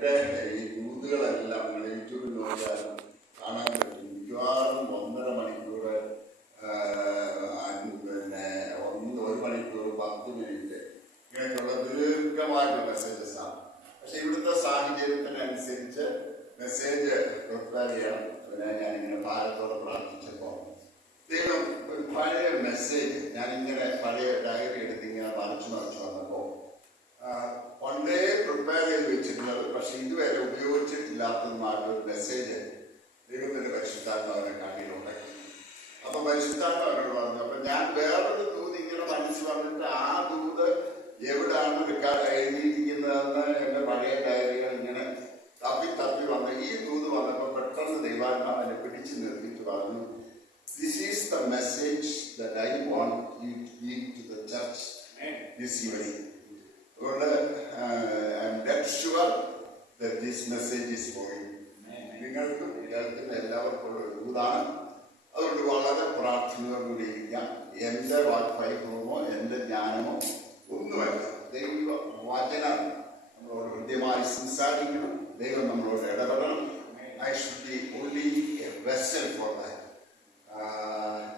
എൻ്റെ ഈ ദൂതുകളെല്ലാം നിങ്ങൾ യൂട്യൂബിൽ നോക്കിയാലും കാണാൻ പറ്റും. മിക്കവാറും 1.5 മണിക്കൂർ, പിന്നെ 1 മണിക്കൂർ 10 മിനിറ്റ് ഇങ്ങനെയൊക്കെയുള്ള ദീർഘമായിട്ടുള്ള മെസ്സേജസ് ആണ്. പക്ഷെ ഇവിടുത്തെ സാഹചര്യത്തിനനുസരിച്ച് മെസ്സേജ് പ്രിപ്പയർ ചെയ്യണം. പിന്നെ ഞാനിങ്ങനെ ഭാരത്തോടെ പ്രാർത്ഥിച്ചപ്പോൾ ദൈവം ഒരു പഴയ മെസ്സേജ് ഞാനിങ്ങനെ പഴയ ഡയറി എടുത്ത് ഇങ്ങനെ മറിച്ച് വന്നപ്പോൾ പണ്ടേ പ്രിപ്പയർ ചെയ്ത് വെച്ചിട്ടുള്ളത്, പക്ഷെ ഇതുവരെ ഉപയോഗിച്ചിട്ടില്ലാത്തതുമായിട്ടൊരു മെസ്സേജ് ദൈവത്തിന്റെ പരിശുദ്ധാത്മാവിനെ കാട്ടിയിട്ടുണ്ട്. അപ്പൊ പരിശുദ്ധാത്മാവിനോട് പറഞ്ഞു. അപ്പൊ ഞാൻ വേറൊരു ദൂത് ഇങ്ങനെ മനസ്സിൽ വന്നിട്ട് ആ ദൂത് എവിടാണ് എഴുതിയിരിക്കുന്നതെന്ന് എന്റെ പഴയ ഡയറികൾ ഇങ്ങനെ തപ്പി വന്ന് ഈ ദൂത് വന്നപ്പോ പെട്ടെന്ന് ദൈവാത്മാവിനെ പിടിച്ചു നിർത്തിയിട്ട് പറഞ്ഞു, this is the message that I want you to give to the church this evening. I'm dead sure that this message is for you. നിങ്ങൾക്കും കേൾക്കുന്ന എല്ലാവർക്കും ഒരു ദൂതാണ്. അതുകൊണ്ട് വളരെ പ്രാർത്ഥനയോടുകൂടി ഇരിക്കാം. എന്റെ വൈഭവമോ എന്റെ ജ്ഞാനമോ ഒന്നുമല്ല. ദൈവ വചനം നമ്മളോട് ഹൃദ്യമായി സംസാരിക്കണം. ദൈവം നമ്മളോട് ഇടപെടണം. I should be only a vessel for that.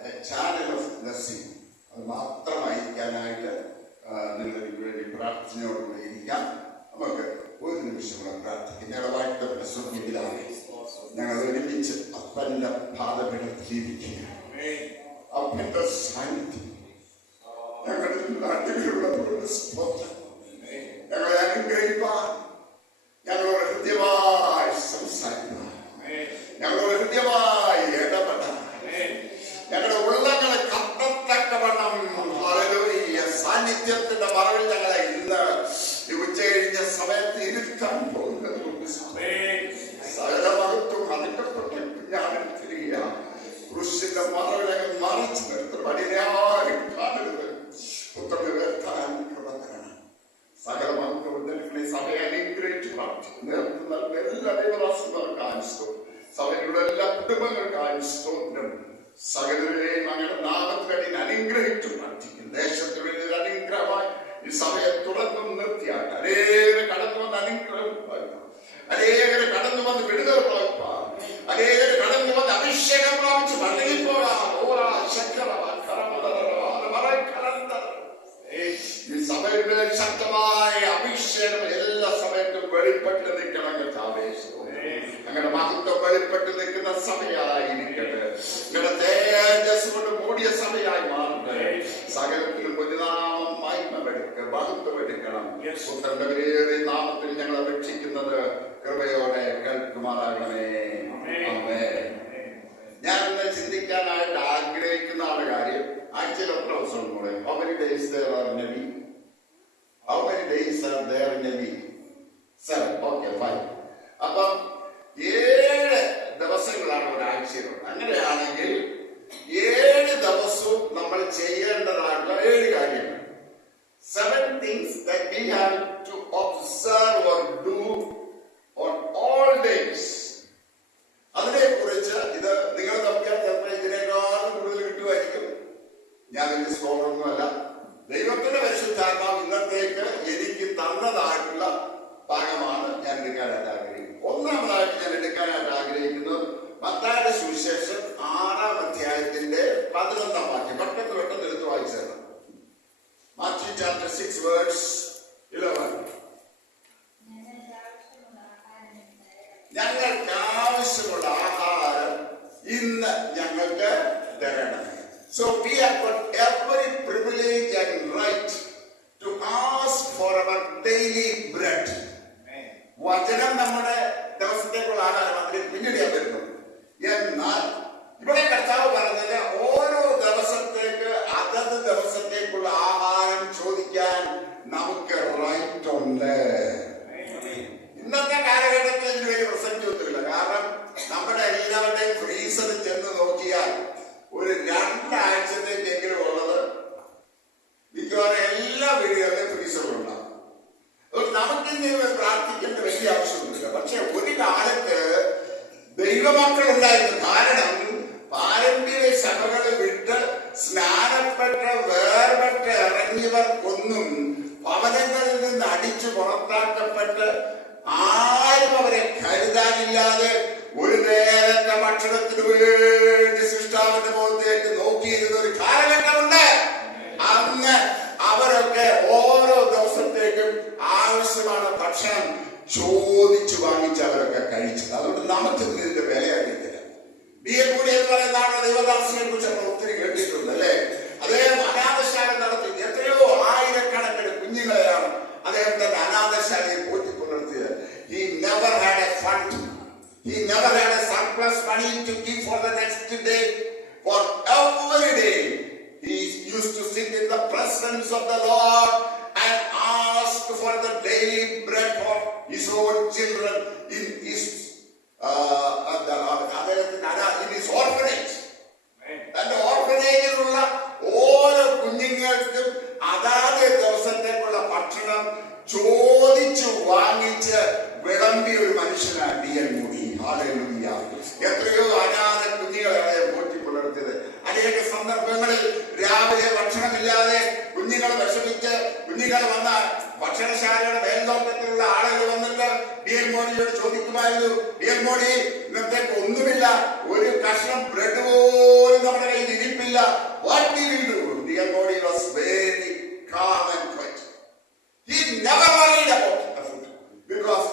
A channel of blessing. അത് മാത്രമായിരിക്കാനായിട്ട് നിങ്ങൾക്ക് വേണ്ടി പ്രാർത്ഥനയോടുകൂടി ഇരിക്കാം. നമുക്ക് ഒരു നിമിഷം കൂടെ പ്രാർത്ഥിക്കാം. ഞങ്ങളായിട്ട് പ്രസംഗിതാണ്. ഞങ്ങൾ ഒരുമിച്ച് അപ്പന്റെ പാദപീഠത്തിലിരിക്കുക. അപ്പന്റെ സാന്നിധ്യം ഞങ്ങളുടെ നാട്ടിലുള്ളവരുടെ സ്തോത്രം ഞങ്ങളെ അനുഗ്രഹിപ്പാൻ, ഞങ്ങളോട് ഹൃദ്യമായി സംസാരിക്കാൻ, ഞങ്ങളോട് ഹൃദ്യമായി ഇടപെടാൻ, ഞങ്ങളുടെ ഉള്ളങ്ങളെ കത്തത്തക്കവണ്ണം സാന്നിധ്യത്തിന്റെ മറവിൽ ഞങ്ങളെ ഇന്ന് ഉച്ച കഴിഞ്ഞ സമയത്ത് ഇരുത്താൻ പോകുന്നത് സകല മഹത്വം അനക്കപ്പെട്ടിട്ട് ഞാൻ തിരികെയാണ്. കൃഷിന്റെ മറവിലങ്ങൾ മറച്ചു നിർത്തും. അടിയാരും കാണരുത്. പുത്രന് വരുത്താൻ കൃപതരണം. സകല മഹത്വം നിൽക്കുന്ന സഭയെ അനുഗ്രഹിച്ചു പ്രാർത്ഥിക്കും. നേതൃത്വം നൽകുന്ന എല്ലാ ദൈവദാസന്മാർക്ക് ആനുസ്തോത്രം. സഭയുടെ എല്ലാ കുടുംബങ്ങൾക്ക് ആനുസ്തോത്രം. സകലരെയും അങ്ങനെ നാമത്തിലടി അനുഗ്രഹിച്ചു പ്രാർത്ഥിക്കും. ദേശത്തിന് വേണ്ടി അനുഗ്രഹമായി ഈ സഭയെ തുടർന്നും നിർത്തിയാട്ടെ. അനേകം കടന്നു വന്ന് അനുഗ്രഹം, അനേകം കടന്നു വന്ന് വിടുതൽ പ്രാപിപ്പാൻ, അനേകം കടന്നു വന്ന് അഭിഷേകം പ്രാപിച്ച് മടങ്ങിപ്പോകാൻ ഈ സഭയുടെ ശക്തമായ അഭിഷേകം എല്ലാ സമയത്തും വെളിപ്പെട്ട് നിൽക്കണം. അങ്ങനെ മഹത്വം വെളിപ്പെട്ട് നിൽക്കുന്ന സഭയായിരിക്കട്ടെ. നിങ്ങളുടെ തേജസ് കൊണ്ട് മൂടിയ സഭയായി മാറട്ടെ. സകലത്തിലും പൊതുനാമം മഹിമമെടുക്കുക, മഹത്വം എടുക്കണം. പുത്രന്റെ വിലയേറിയ നാമത്തിൽ ഞങ്ങൾ അപേക്ഷിക്കുന്നത് കൃപയോടെ കേൾക്കുമാറാകണമേ. ഞാൻ ഇന്ന് ചിന്തിക്കാനായിട്ട് ആഗ്രഹിക്കുന്ന കാര്യം, ആഴ്ചയിൽ എത്ര ദിവസം കൂടെ How many days there are in a week? How many days are there in a week? 7. Okay, fine. അപ്പം 7 ദിവസങ്ങളാണ് ഒരാഴ്ചയിലുള്ളത്. അങ്ങനെയാണെങ്കിൽ 7 ദിവസവും നമ്മൾ ചെയ്യേണ്ടതായിട്ടുള്ള 7 കാര്യങ്ങൾ, 7 things that we have to observe or do on all days. അതിനെ കുറിച്ച് ഇത് നിങ്ങൾ തപ്പിയാൽ ചിലപ്പോൾ ഇതിനേക്കാളും കൂടുതൽ കിട്ടുമായിരിക്കും. ഞാൻ വലിയ സ്കോളറൊന്നുമല്ല. ദൈവത്തിന്റെ പരിശുദ്ധാത്മാവ് ഇന്നത്തേക്ക് എനിക്ക് തന്നതായിട്ടുള്ള ഭാഗമാണ് ഞാൻ എടുക്കാനായിട്ട് ആഗ്രഹിക്കുന്നത്. ഒന്നാമതായിട്ട് ഞാൻ എടുക്കാനായിട്ട് ആഗ്രഹിക്കുന്നത് മത്തായിയുടെ സുവിശേഷം 6-ാം അധ്യായത്തിന്റെ 11-ാം വാക്യം. പെട്ടെന്ന് എടുത്ത് വായിച്ചത്. Matthew chapter 6 verse 11. ഞങ്ങൾക്ക് ആവശ്യമുള്ള ആഹാരം ഇന്ന് ഞങ്ങൾക്ക് തരണം. So we have got every privilege and right to ask for our daily bread. വചനം നമ്മുടെ ദിവസത്തേക്കുള്ള ആഹാരം അതിന് പിന്നീട് ഞാൻ വരുന്നു. എന്നാൽ ഇവിടെ കർത്താവ് പറഞ്ഞത് ഓരോ ദിവസത്തേക്ക് അതത് ദിവസത്തേക്കുള്ള ആഹാരം ചോദിക്കാൻ നമുക്ക് റൈറ്റ് ഉണ്ട്. ഇന്നത്തെ കാലഘട്ടത്തിൽ ഇതിന് വലിയ പ്രസക്തിയൊന്നുമില്ല. കാരണം നമ്മുടെ എല്ലാവരുടെയും ഫ്രീസറിൽ ചെന്ന് നോക്കിയാൽ ഒരു 2 ആഴ്ചത്തേക്കെങ്കിലും ഉള്ളത് മിക്കവാറും എല്ലാ വീടുകളിലും ഫ്രീസറുണ്ടാവും. നമുക്കിന്ന് പ്രാർത്ഥിക്കേണ്ട വലിയ ആവശ്യമൊന്നുമില്ല. പക്ഷെ ഒരു കാലത്ത് ദൈവമക്കൾ ഉണ്ടായിരുന്നു. കാരണം പാരമ്പര്യ സഭകളെ വിട്ട് സ്നാനപ്പെട്ട് വേർപെട്ട് ഇറങ്ങിയവർക്കൊന്നും ഭവനങ്ങളിൽ നിന്ന് അടിച്ചു പുറത്താക്കപ്പെട്ട് അവരെ കരുതാനില്ലാതെ ഒരു നേരത്തെ ഭക്ഷണത്തിന് വേണ്ടി സൃഷ്ടാവിന്റെ മുഖത്തേക്ക് നോക്കിയിരുന്ന ഒരു കാലഘട്ടമുണ്ട്. അന്ന് അവരൊക്കെ ഓരോ ദിവസത്തേക്കും ആവശ്യമാണ് ഭക്ഷണം ചോദിച്ചു വാങ്ങിച്ച് അവരൊക്കെ കഴിച്ചത്. അതുകൊണ്ട് നമുക്ക് ഇതിന്റെ വില അറിയത്തില്ല. കൂടി എന്ന് പറയുന്ന ദൈവദാസനെ കുറിച്ച് നമ്മൾ ഒത്തിരി കേട്ടിട്ടുണ്ട് അല്ലെ. അദ്ദേഹം അനാഥശാല നടത്തി എത്രയോ ആയിരക്കണക്കിന് കുഞ്ഞുങ്ങളെയാണ് അദ്ദേഹം തന്റെ അനാഥശാലയിൽ പോറ്റിക്കൊണ്ടിരുത്തിയത്. He never had a fund. He never had a surplus money to give for the next day. For every day he used to sit in the presence of the Lord and ask for the daily bread for his own children in his orphanage. തന്റെ ഓർഫനേജിലുള്ള ഓരോ കുഞ്ഞുങ്ങൾക്കും അതാത് ദിവസത്തേക്കുള്ള ഭക്ഷണം ചോദിച്ചു വാങ്ങിച്ച് വിളമ്പിയ ഒരു മനുഷ്യനാണ് D.L. Moody. ഹല്ലേലൂയ. എത്രയോ അനാഥ കുഞ്ഞുങ്ങളെ പോറ്റി പുലർത്തിയത്. അനേക സന്ദർഭങ്ങളിൽ രാവിലെ ഭക്ഷണമില്ലാതെ കുഞ്ഞുങ്ങൾ വിഷമിച്ച് കുഞ്ഞുങ്ങൾ വന്ന ഭക്ഷണശാലയുടെ മേൽനോട്ടത്തിലുള്ള ആളുകൾ വന്നിട്ട് D.L. മോഡിയോട് ചോദിക്കുമായിരുന്നു, D.L. മോഡി, ഇന്നത്തേക്ക് ഒന്നുമില്ല, ഒരു കഷ്ണം ബ്രെഡ് പോലും നമ്മുടെ കയ്യിൽ ഇരിപ്പില്ല. What did he do? D.L. Moody was very calm and quiet. He never worried about the food because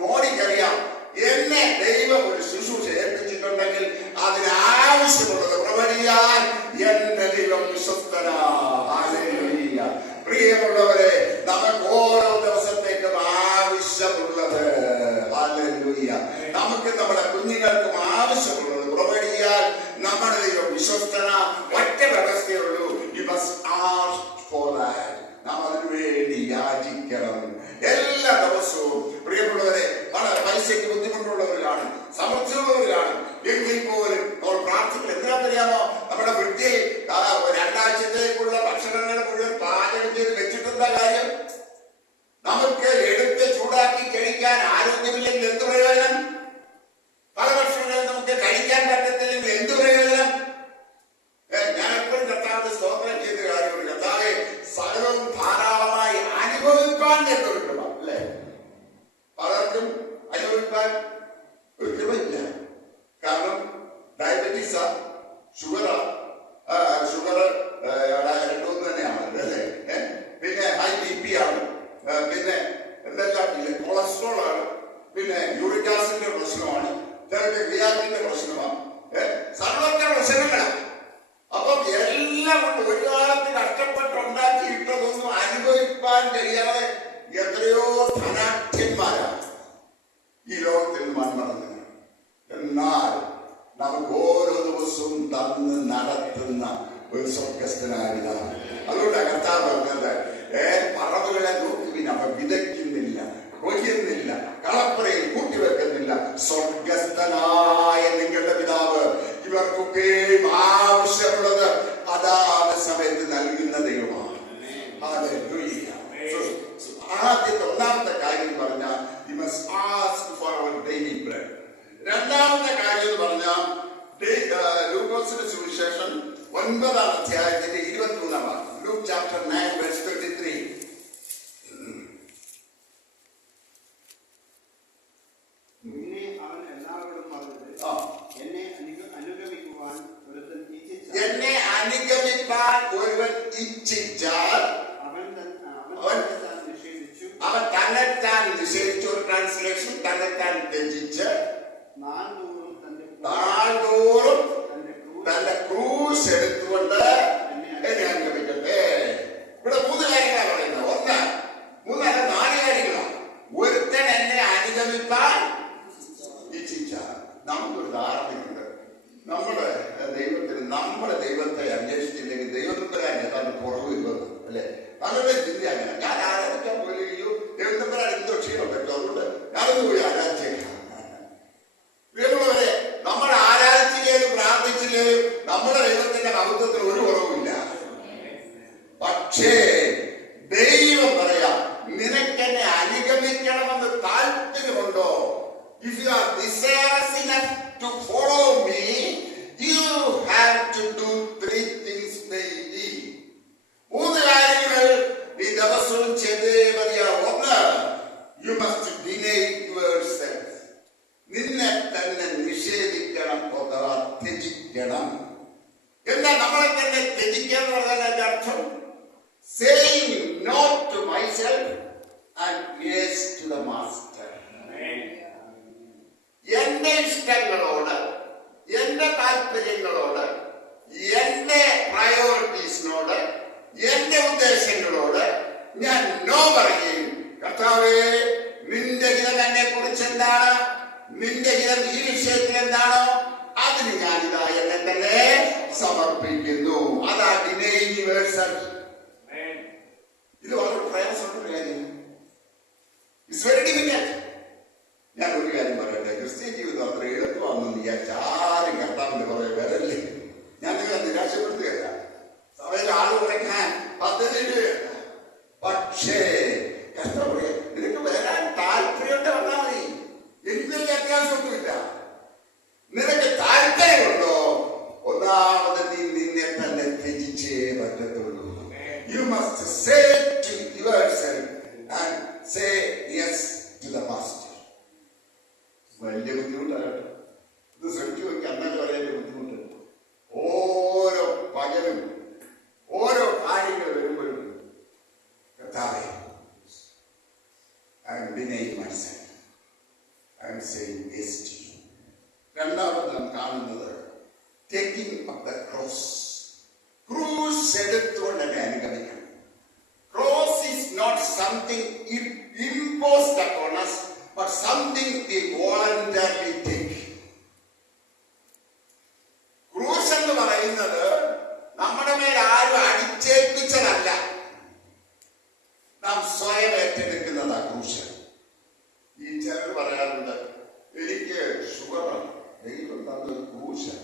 മോഡിക്കറിയാം, എന്നെ ദൈവം ഒരു ശുശ്രൂഷ ഏൽപ്പിച്ചിട്ടുണ്ടെങ്കിൽ അതിനാവശ്യമുള്ളത് പ്രവചിക്കാൻ എന്റെ ദൈവം വിശ്വസ്തനാ. ഹല്ലേലൂയ. പ്രിയമുള്ളവരെ, നമുക്ക് ഓരോ ദിവസത്തേക്കും ആവശ്യമുള്ളത്, ഹല്ലേലൂയ, നമുക്ക് നമ്മുടെ കുഞ്ഞുങ്ങൾക്കും ആവശ്യമുള്ളത് പ്രവചിക്കാൻ നമ്മുടെ ദൈവം വിശ്വസ്തനാ. ഒറ്റ വ്യവസ്ഥയുള്ളൂ, you must ask for that. നാം അതിനു വേണ്ടി യാചിക്കണം എല്ലാ ദിവസവും. പ്രിയമുള്ളവരെ, വളരെ പൈസയ്ക്ക് ബുദ്ധിമുട്ടുള്ളവരാണ്, സമൃദ്ധിയുള്ളവരാണ്, എങ്കിൽ പോലും നമ്മൾ പ്രാർത്ഥിക്കണം. എന്തിനാണെന്നറിയാമോ? നമ്മുടെ വീട്ടിൽ 2 ആഴ്ചത്തേക്കുള്ള ഭക്ഷണങ്ങൾ മുഴുവൻ പാചകം ചെയ്ത് വെച്ചിട്ടെന്താ കാര്യം? നമുക്ക് എടുത്ത് ചൂടാക്കി കഴിക്കാൻ ആരോഗ്യമില്ലെങ്കിൽ എന്ത് പ്രയോജനം? പല ഭക്ഷണങ്ങളും നമുക്ക് കഴിക്കാൻ പറ്റത്തില്ലെങ്കിൽ എന്ത് പ്രയോജനം? ഞാൻ എപ്പോഴും കർത്താവിന്റെ സ്തോത്രം ചെയ്ത കാര്യമുണ്ട്. കർത്താവെ, സകലവും ധാരാളമായി അനുഭവിക്കാൻ കിട്ടും അല്ലേ? പലർക്കും അനുഭവിക്കാൻ ഒരു കൃപയില്ല. കാരണം ഡയബറ്റീസാ, ഷുഗർ രണ്ടൊന്നും തന്നെയാണ് അല്ലേ. പിന്നെ ഹൈ BP ആണ്, പിന്നെ എന്തെല്ലാം ഇല്ല, കൊളസ്ട്രോൾ ആണ്, പിന്നെ യൂറിക് ആസിഡിന്റെ പ്രശ്നമാണ്, ചിലർക്ക് റിയാക്റ്റിന്റെ പ്രശ്നമാണ്, സർവത്ര പ്രശ്നങ്ങളാണ്. അപ്പം എല്ലാം കൊണ്ട് ഒരു കാലത്ത് കഷ്ടപ്പെട്ടുണ്ടാക്കിയിട്ടതൊന്നും അനുഭവിക്കാൻ കഴിയാതെ എത്രയോ ധനാഢ്യന്മാരാണ് ഈ ലോകത്തിൽ മൺമറന്നത്. എന്നാൽ നമുക്ക് ഓരോ ദിവസവും തന്ന് നടത്തുന്ന ഒരു സ്വർഗസ്ഥനായതാണ്. അതുകൊണ്ട് കർത്താവ് പറഞ്ഞത്, പറവുകളെ നോക്കുവിൻ, അവ വിതയ്ക്കുന്നില്ല, കൊയ്യുന്നില്ല, കളപ്പുരയിൽ കൂട്ടിവെക്കുന്നില്ല, സ്വർഗസ്ഥനായ നിങ്ങളുടെ പിതാവ് ഇവർക്കൊക്കെയും ആവശ്യമുള്ളത് അതാത് സമയത്ത് നൽകുന്ന ദൈവമാണ്. ആദ്യത്തെ ഒന്നാമത്തെ കാര്യം പറഞ്ഞാൽ you must ask for our daily bread. രണ്ടാമത്തെ കാര്യം എന്ന് പറഞ്ഞാൽ ലൂക്കോസിന്റെ സുവിശേഷം 9-ാം അധ്യായത്തിന്റെ 23-ാം വാക്യം. Luke chapter 9 verse 33. എന്നെ അനുഗമിപ്പാൻ ഒരുവൻ ഇച്ഛിച്ചാൽ അവൻ തന്നെത്താൻ നിഷേധിച്ചു. ഒരു ട്രാൻസ്ലേഷൻ, തന്നെത്താൻ ത്യജിച്ച് നാൾതോറും തന്റെ ക്രൂശ് എടുത്തുകൊണ്ട് എന്നെ അനുഗമിക്കട്ടെ. ഇവിടെ 3 കാര്യങ്ങളാണ് പറയുന്നത്. 4 കാര്യങ്ങളാണ്. ഒരുത്തൻ എന്നെ അനുഗമിപ്പാൻ ഇച്ഛിച്ചാൽ. നമുക്കൊരു ധാരണയുണ്ട്, നമ്മുടെ ദൈവത്തെ അന്വേഷിച്ചില്ലെങ്കിൽ ദൈവത്തിനാൻ ഏതാണ്ട് കുറവില്ലെന്ന് അല്ലെ. അവരുടെ ചിന്ത അങ്ങനെ. ഞാൻ ആരാധിക്കാൻ പോലെയോ ദൈവത്തിനാൻ എന്തോ ക്ഷീണം പറ്റും, അതുകൊണ്ട് ഞാനൊന്ന് പോയി ആരാധിച്ചേക്കാം. പ്രിയമുള്ളവരെ, നമ്മൾ ആരാധിച്ചില്ലേലും പ്രാർത്ഥിച്ചില്ലേലും നമ്മുടെ ദൈവത്തിന്റെ മഹത്വത്തിന് ഒരു കുറവുമില്ല. പക്ഷേ ദൈവം പറയാം, നിനക്കെന്നെ അനുഗമിക്കണമെന്ന് താല്പര്യമുണ്ടോ? If you are desirous enough to follow me, you have to do 3 things daily. 3 കാര്യങ്ങൾ ഈ ദിവസവും ചെയ്തേ മതിയാവും. 1, you must deny yourself. ത്യജിക്കണം. എന്താ നമ്മളെ തന്നെ ത്യജിക്കുക എന്ന് പറഞ്ഞാൽ അതിന്റെ അർത്ഥം saying no to myself and yes to the master. എന്റെ ഇഷ്ടങ്ങളോട്, എന്റെ താല്പര്യങ്ങളോട്, എന്റെ പ്രയോറിറ്റീസിനോട്, എന്റെ ഉദ്ദേശങ്ങളോട് ഞാൻ നോ പറയുകയും, കർത്താവേ നിന്റെ ഹിതം എന്നെ കുറിച്ച് എന്താണ്, നിന്റെ ഹിതം ഈ വിഷയത്തിൽ എന്താണോ അതിന് ഞാനിതാ എന്നെ തന്നെ സമർപ്പിക്കുന്നു. അതാ ഡിനൈങ് യുവർസെൽഫ്. ഇത് വളരെ പ്രയാസമുള്ള കാര്യം. It's very difficult. ഞാൻ ഒരു കാര്യം പറയട്ടെ, ക്രിസ്ത്യൻ ജീവിതം അത്ര എളുപ്പമാണെന്ന് വിചാരിച്ച ആരും കർത്താവിന്റെ പുറകെ വരല്ലേ. ഞാൻ നിങ്ങളെ നിരാശപ്പെടുത്തുകയല്ല, സഭയിൽ ആള് കുറയ്ക്കാൻ പദ്ധതി ഇടുകയല്ല. പക്ഷേ കഷ്ടപ്പെടുക, നിനക്ക് വരാൻ താല്പര്യമുണ്ട് വന്നാൽ മതി. എനിക്ക് വലിയ അത്യാവശ്യമൊന്നുമില്ല. നിനക്ക് താല്പര്യമുണ്ടോ? ഒന്നാമത് നീ നിന്നെ തന്നെ ത്യജിച്ചേ പറ്റത്തുള്ളൂ. You must say to yourself and say yes to the master. വലിയ ബുദ്ധിമുട്ടാണ്. ഇത് ശ്രമിച്ചു നോക്കി, അന്നൊക്കെ വളരെ ബുദ്ധിമുട്ട്. ഓരോ പകലും ഓരോ കാര്യങ്ങൾ വരുമ്പോഴും കർത്താവേ, I am denying myself. I am saying yes to you. രണ്ടാമത് നാം കാണുന്നത് taking off the cross. Cross എടുത്തുകൊണ്ട് തന്നെ അനുഗമിക്കണം. Cross is not something imposed upon us, but something we voluntarily take. Cross എന്ന് പറയുന്നത് നമ്മുടെ മേൽ ആരും അടിച്ചേൽപ്പിച്ചതല്ല, നാം സ്വയം ഏറ്റെടുക്കുന്നതാ ക്രൂശ്. ഈ ചിലർ പറയാറുണ്ട്, എനിക്ക് ഷുഗറാണ്, ദൈവം തന്നൊരു ക്രൂശ്.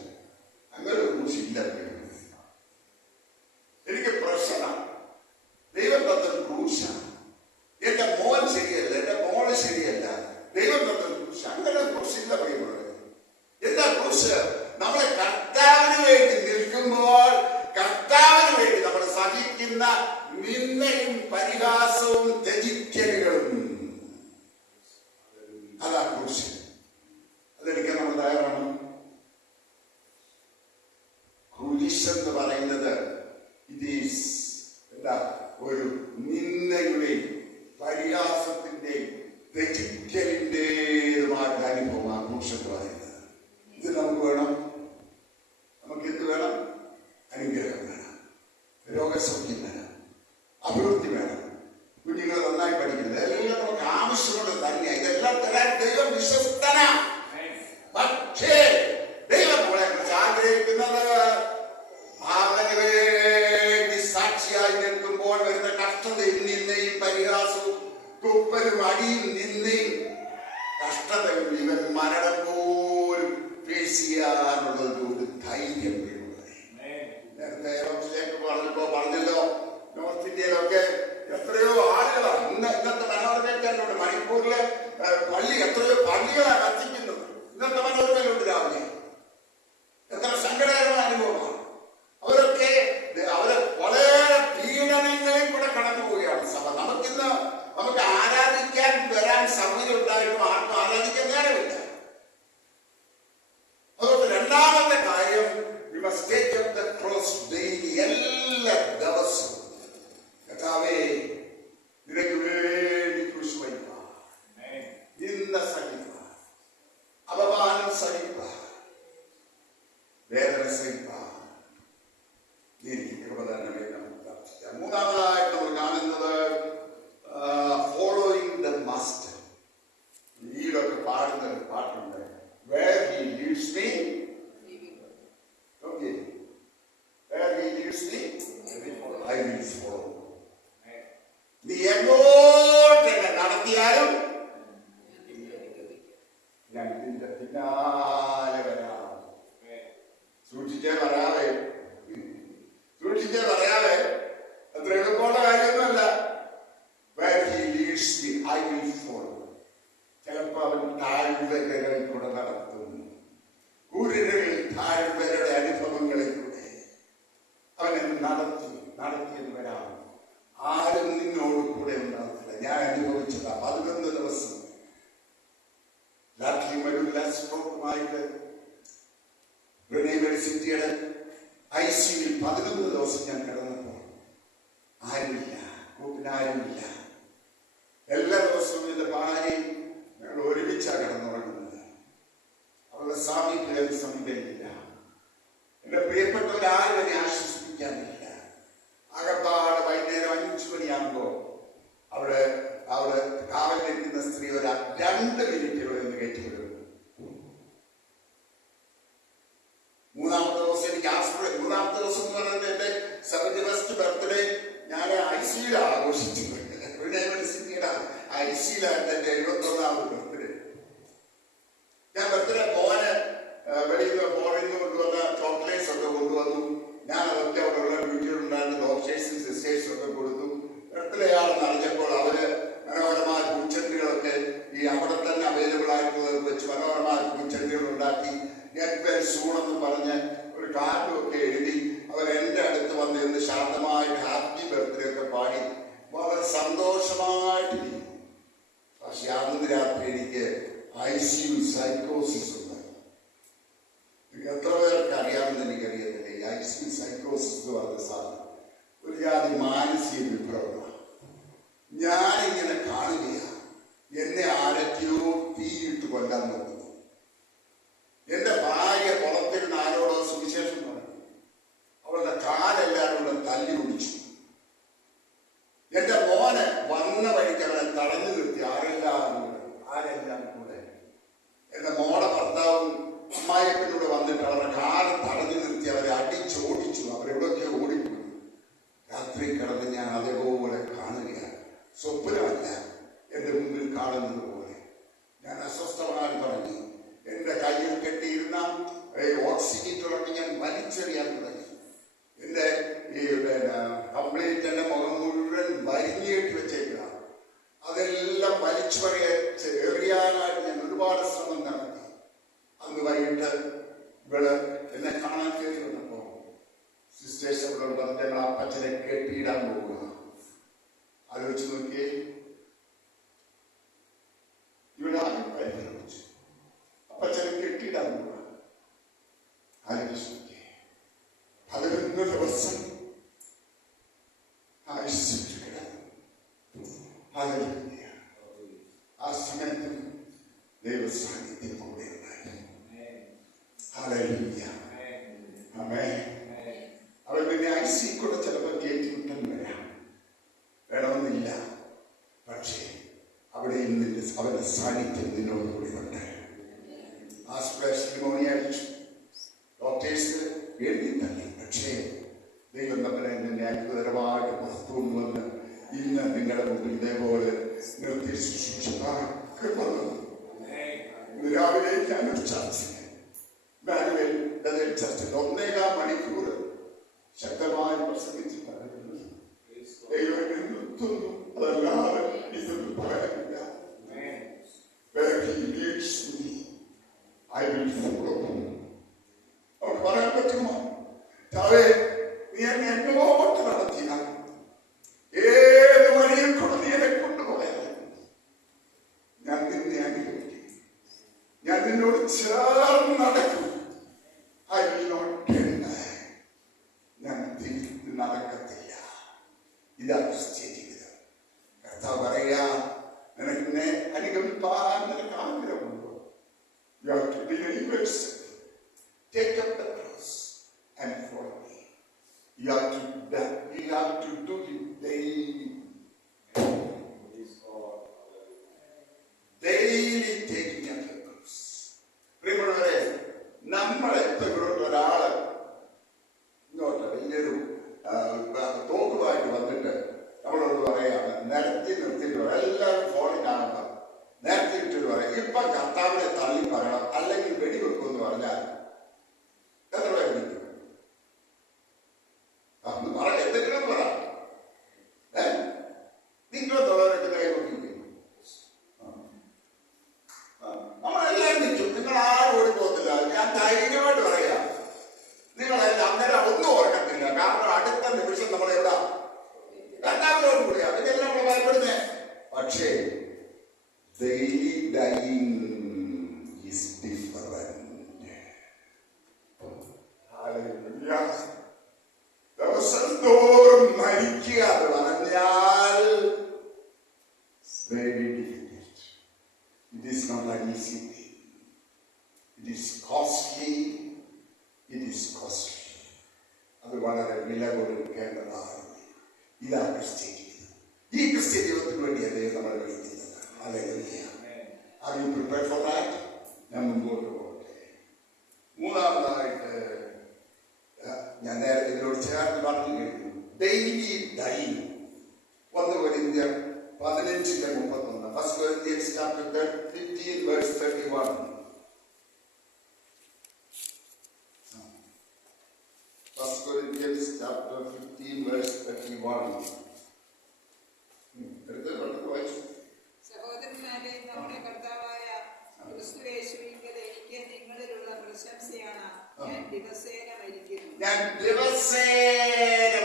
അങ്ങനെ ഒരു ക്രൂശ് ഇല്ല. എനിക്ക് പ്രശ്നമാണ്, ദൈവം തന്നൊരു ക്രൂശാണ്. എന്റെ മോൻ ശരിയല്ല, എന്റെ മോള് ശരിയല്ല, ദൈവം തന്നൊരു ക്രൂശ്. അങ്ങനെ ഒരു ക്രൂശ് ഇല്ല പറയുന്നത്. എന്താ ക്രൂശ്? നമ്മളെ കർത്താവിന് വേണ്ടി നിൽക്കുമ്പോൾ കർത്താവിന് വേണ്ടി നമ്മൾ സഹിക്കുന്ന നിന്ദയും പരിഹാസവും ത്യജിക്കലുകളും, അതാ ക്രൂശ്. അതെടുക്കാൻ നമ്മൾ തയ്യാറാണ്. ക്രൂശ് എന്ന് പറയുന്നത് ഇത് ഈസ് എന്താ, ഒരു നിന്ദയുടെയും പരിഹാസത്തിന്റെയും ത്യജിക്കലിന്റേതുമായിട്ട് അനുഭവമാണ് ക്രൂശ് എന്ന് പറയുന്നത്. ഇത് നമുക്ക് വേണം. നമുക്ക് എന്ത് വേണം? അനുഗ്രഹം വേണം, രോഗസൗഖ്യം വേണം, അഭിവൃദ്ധി വേണം, കുഞ്ഞുങ്ങൾ നന്നായി പഠിക്കുന്നത്, എല്ലാം നമുക്ക് ആവശ്യമുള്ളത് തന്നെയാണ്. ഇതെല്ലാം തരാൻ ദൈവം വിശ്വസ്തനാ. പക്ഷേ ദൈവം നമ്മളെ കുറിച്ച് ആഗ്രഹിക്കുന്നത് അവന് വേണ്ടി സാക്ഷിയായി നിൽക്കുമ്പോൾ വരുന്ന കഷ്ടതയും നിന്നയും പരിഹാസവും കുപ്പലും അടിയും നിന്നയും കഷ്ടതയും ഇവൻ മരണം പോലും ഫേസ് ചെയ്യാനുള്ളത് ഒരു ധൈര്യം വേണം. നേരത്തെ പറഞ്ഞല്ലോ, നോർത്ത് ഇന്ത്യയിലൊക്കെ എത്രയോ ആളുകളാണ് ഇന്നത്തെ മനോരമയിലുണ്ട്. മണിപ്പൂരിലെ പള്ളി, എത്രയോ പള്ളികളാണ് കത്തിക്കുന്നത് ഇന്നത്തെ മനോരമയിലുണ്ട് രാവിലെ. എത്ര സങ്കടകരമായ അനുഭവമാണ്. അവരൊക്കെ അവര് വളരെ പീഡനങ്ങളിൽ കൂടെ കടന്നു പോവുകയാണ് സഭ. നമുക്ക് ആരാധിക്കാൻ വരാൻ സൗകര്യം ഉണ്ടായിട്ടും ആർക്കും ആരാധിക്കാൻ നേരമില്ല. അതുകൊണ്ട് രണ്ടാമത്തെ കാര്യം, we must take up the cross daily. എല്ലാ ദിവസവും കർത്താവേ നിനക്ക് വേണ്ടി ക്രൂശ് വഹിക്കാം, നിന്ദ സഹിക്കാം, അപമാനം സഹിക്കാം, വേദന സഹിക്കാം. മൂന്നാമതായിട്ട് നമ്മൾ കാണുന്നത് ഫോളോയിങ് ദ മാസ്റ്റർ. ഈടൊക്കെ പാടുന്ന ഒരു പാട്ടുണ്ട്, Where he leads me, okay, where he leads me, I will follow. നീ എങ്ങോട്ട് എന്നെ നടത്തിയാലും ഞാൻ നിന്റെ പിന്നാലെ വരാം. സൂക്ഷിച്ചേ പറയാവേ, സൂക്ഷിച്ചേ പറയാവേ. അത്ര എളുപ്പമുള്ള കാര്യമൊന്നുമല്ല. Where he leads me, I will follow. ചിലപ്പോ അവൻ താഴ്വരകളിൽ കൂടെ നടത്തും, കൂരിരുകളിൽ താഴ്വരയുടെ അനുഭവങ്ങളിൽ കൂടെ അവനെ നടത്തിയെന്ന് വരാം. ആരും നിന്നോട് കൂടെ ഉണ്ടാകത്തില്ല. ഞാൻ അനുഭവിച്ചതാ. 11 ദിവസം രാത്രി മരുല്ലാസ്ട്രോക്കുമായിട്ട് യൂണിവേഴ്സിറ്റിയുടെ ICUവിൽ 11 ദിവസം ഞാൻ കിടന്നപ്പോൾ ആരുമില്ല, കൂട്ടിനാരുമില്ല. എല്ലാ ദിവസവും എൻ്റെ ഭാര്യയും ഞങ്ങൾ ഒരുമിച്ചാണ് കിടന്നുറങ്ങുന്നത്. അവരുടെ സമീപമില്ല. എൻ്റെ പ്രിയപ്പെട്ടവരാരും എന്നെ ആശ്വസിപ്പിക്കാനില്ല. ആകപ്പാട് വൈകുന്നേരം 5 മണിയാകുമ്പോൾ അവിടെ കാവലിരിക്കുന്ന സ്ത്രീ ഒരു 2 മിനിറ്റുകൾ എന്ന് കയറ്റിവിടും. 3-ാമത്തെ ദിവസം എനിക്ക് ആസ്പത്രി, 3-ാമത്തെ ദിവസം എന്ന് പറയുന്നത് എൻ്റെ 71st ബർത്ത്ഡേ ഞാൻ ICUയിൽ ആഘോഷിച്ചു. യൂണിവേഴ്സിറ്റിയുടെ ICUയിലായിരുന്നു എൻ്റെ 71ാമത് ബർത്ത്ഡേ. ഞാൻ ബർത്ത്ഡേ മോന് വെളിയിൽ നിന്ന് ഫോറിൽ നിന്ന് കൊണ്ടുവന്ന ചോക്ലേറ്റ്സ് ഒക്കെ കൊണ്ടുവന്നു. ഞാൻ അതൊക്കെ അവിടെയുള്ള വീട്ടിലുണ്ടായിരുന്ന ഡോക്ടേഴ്സും സിസ്റ്റേഴ്സും ഒക്കെ കൊടുത്തു. ബർത്ത്ഡേ ആണെന്ന് അറിഞ്ഞപ്പോൾ അവര് മനോഹരമായ പൂച്ചെടികളൊക്കെ ഈ അവിടെ തന്നെ അവൈലബിൾ ആയിട്ടുള്ളത് വെച്ച് മനോഹരമായ പൂച്ചെടികൾ ഉണ്ടാക്കി ഗെറ്റ് വെൽ സൂൺ എന്ന് പറഞ്ഞ് ഒരു കാർഡും ഒക്കെ എഴുതി അവർ എൻ്റെ അടുത്ത് വന്നിരുന്ന് ശാന്തമായിട്ട് ഹാപ്പി ബർത്ത്ഡേ ഒക്കെ പാടി വളരെ സന്തോഷമായിട്ട്. പക്ഷെ അന്ന് രാത്രി എനിക്ക് ICU സൈക്കോസിസ് ഉണ്ടായി. എത്ര പേർക്ക് അറിയാമെന്ന് എനിക്കറിയത്തില്ല. ഈ ICU സൈക്കോസിസ് എന്ന് പറഞ്ഞ സാധനം ഒരു ജാതി മാനസിക വിഭ്രമമാണ്. ഞാനിങ്ങനെ കാണുകയാണ്, എന്നെ ആരൊക്കെയോ തീയിട്ട് കൊല്ലാൻ നോക്കുന്നു. എന്റെ ഭാര്യ പുറത്തിരുന്ന് ആരോടോ സുവിശേഷം പറഞ്ഞു. അവളുടെ കാലെല്ലാവരും കൂടെ തല്ലി പിടിച്ചു. എന്റെ മോനെ വന്ന വഴിക്ക് അവനെ തടഞ്ഞു നിർത്തി. ആരെല്ലാം കൂടെ എന്റെ മോളെ ഭർത്താവും അമ്മായിയപ്പനൂടെ വന്നിട്ട് അവരുടെ കാറ് തടഞ്ഞു നിർത്തി അവരെ അടിച്ചോടിച്ചു. അവരെവിടെയൊക്കെ ഓടിപ്പോയി. രാത്രി കിടന്ന് ഞാൻ അതേപോലെ കാണുകയാണ്. സ്വപ്നമല്ല, എന്റെ മുമ്പിൽ കാണുന്നത് പോലെ. ഞാൻ അസ്വസ്ഥമായി പറഞ്ഞു. എന്റെ കയ്യിൽ കെട്ടിയിരുന്ന ഓക്സിജൻ ഞാൻ വലിച്ചെറിയാൻ തുടങ്ങി. എന്റെ കംപ്ലീറ്റ് എന്റെ മുഖം മുഴുവൻ വലിഞ്ഞേറ്റി വെച്ചേക്കുക. അതെല്ലാം വലിച്ചു എറിയാനായിട്ട് ഞാൻ ഒരുപാട് ശ്രമം നടത്തി. അന്ന് വൈകിട്ട് ഇവിടെ എന്നെ കാണാൻ കയറി വന്നപ്പോ സിസ്റ്റേഴ്സ് അവിടെ പറഞ്ഞ ഞങ്ങൾ അപ്പച്ചനെ കെട്ടിയിടാൻ പോകുക. ആലോചിച്ച് നോക്കിയേ, ഇവിടെ ആലോചിച്ചു അപ്പച്ചനെ കെട്ടിയിടാൻ പോകുക. ആലോചിച്ച് നോക്കിയേ, 11 ദിവസം ആ സമയത്ത് ദൈവ സാന്നിധ്യം കൂടെ ഉണ്ടായി. അവർ പിന്നെ ICU കൂടെ ചിലപ്പോൾ കയറ്റി വിട്ടെന്ന് വരാം, വേണമെന്നില്ല. പക്ഷേ അവിടെ അവരുടെ സാന്നിധ്യം നിന്നോടുകൂടി ഉണ്ട്. ആസ്പിറേഷൻ അടിച്ചു, ഡോക്ടേഴ്സ് എഴുതി തള്ളി. പക്ഷേ ദൈവം നമ്മളെ നിന്നെ അത്ഭുതകരമായിട്ട് പുറത്തുകൊണ്ടുവന്ന് ഇന്ന് നിങ്ങളുടെ മുമ്പിൽ ഇതേപോലെ നിർത്തി ശുശ്രൂഷ രാവിലെ ഞാനൊരു ചർച്ചിന് ബാംഗ്ലൂരിൽ ചർച്ചിൽ 1.25 മണിക്കൂർ ശക്തമായി പ്രസംഗിച്ചിട്ടുണ്ട്. ദൈവം നിർത്തുന്നു, അതല്ലാതെ ഇതൊന്നും പറയാനില്ല. Where he leads me, I will follow. അവർക്ക് പറയാൻ പറ്റുമോ? താവേ, നീ എന്നെ എങ്ങോട്ട് നടത്തിയാൽ, ഏത് വഴിയിൽ കൂടെ നീ എന്നെ കൊണ്ടുപോയാൽ ഞാൻ നിന്നെ അനുഭവിക്കും. ഞാൻ നിന്നോട് ചേർന്ന് നടക്കും. I will not deny. ഞാൻ തിരിഞ്ഞ് നടക്കത്തില്ല. ഇതാണ് ജീവിതം. കർത്താവ് പറയാ, നിനക്ക് അനുഗമിപ്പാൻ നിനക്ക് ആഗ്രഹമുണ്ടോ? You have to deny yourself. Take up the cross and follow me. You have to do it daily. Daily taking up the cross. പ്രിയമുള്ളവരെ, നമ്മളെപ്പോ ഇവിടെ ഒരാള് ഇങ്ങോട്ട് വലിയൊരു തോക്കുമായിട്ട് വന്നിട്ട് നമ്മളോട് പറയാണ്, നിർത്തിയിട്ട് എല്ലാവരും ഫോണിലാകുമ്പോൾ നിർത്തിയിട്ടിട്ട് പറയാം, ഇപ്പൊ കർത്താവിനെ തള്ളി പറയണം അല്ലെങ്കിൽ വെടിവെക്കുമെന്ന് പറഞ്ഞാൽ എത്ര പേര് നിൽക്കും? എന്തെങ്കിലും പറ. നിങ്ങളെത്തുള്ളവരൊക്കെ കൈ നോക്കിയിരിക്കും. നമ്മളെല്ലാവരും നിൽക്കും. നിങ്ങൾ ആരും ഓടിപ്പോകത്തില്ല. ഞാൻ ധൈര്യമായിട്ട് പറയാ, നിങ്ങളെല്ലാം അന്നേരം ഒന്നും ഓർക്കത്തില്ല. കാരണം അടുത്ത നിമിഷം നമ്മളെവിടാ രണ്ടാമതോട് കൂടിയാ ഇതെല്ലാം നമ്മൾ ഭയപ്പെടുന്നേ. പക്ഷേ daily dying is different. very difficult. It is not an easy thing. It is costly. It is costly. അത് വളരെ വില കൊടുക്കേണ്ടതാണ്. ഇതാണ് ക്രിസ്ത്യൻ ജീവിതം. ഈ ക്രിസ്ത്യൻ ജീവിതത്തിന് വേണ്ടി അദ്ദേഹം നമ്മൾ വിളിക്കുന്നത്. Hallelujah. Are you prepared for that? ഞാൻ മുമ്പോട്ട് പോകട്ടെ. മൂന്നാമതായിട്ട് ഞാൻ നേരത്തെ ഇതിനോട് ചേർന്ന് പറഞ്ഞു കഴിഞ്ഞു. Daily dying. 1 Corinthians 15:31. 1 Corinthians chapter 15 verse 31. 1 Corinthians chapter 15 verse 31. സഹോദരന്മാരെ, നമ്മുടെ കർത്താവായ ക്രിസ്തുയേശുവിങ്കൽ എനിക്ക് നിങ്ങളിലുള്ള പ്രശംസയാണ്. ഞാൻ ദിവസേന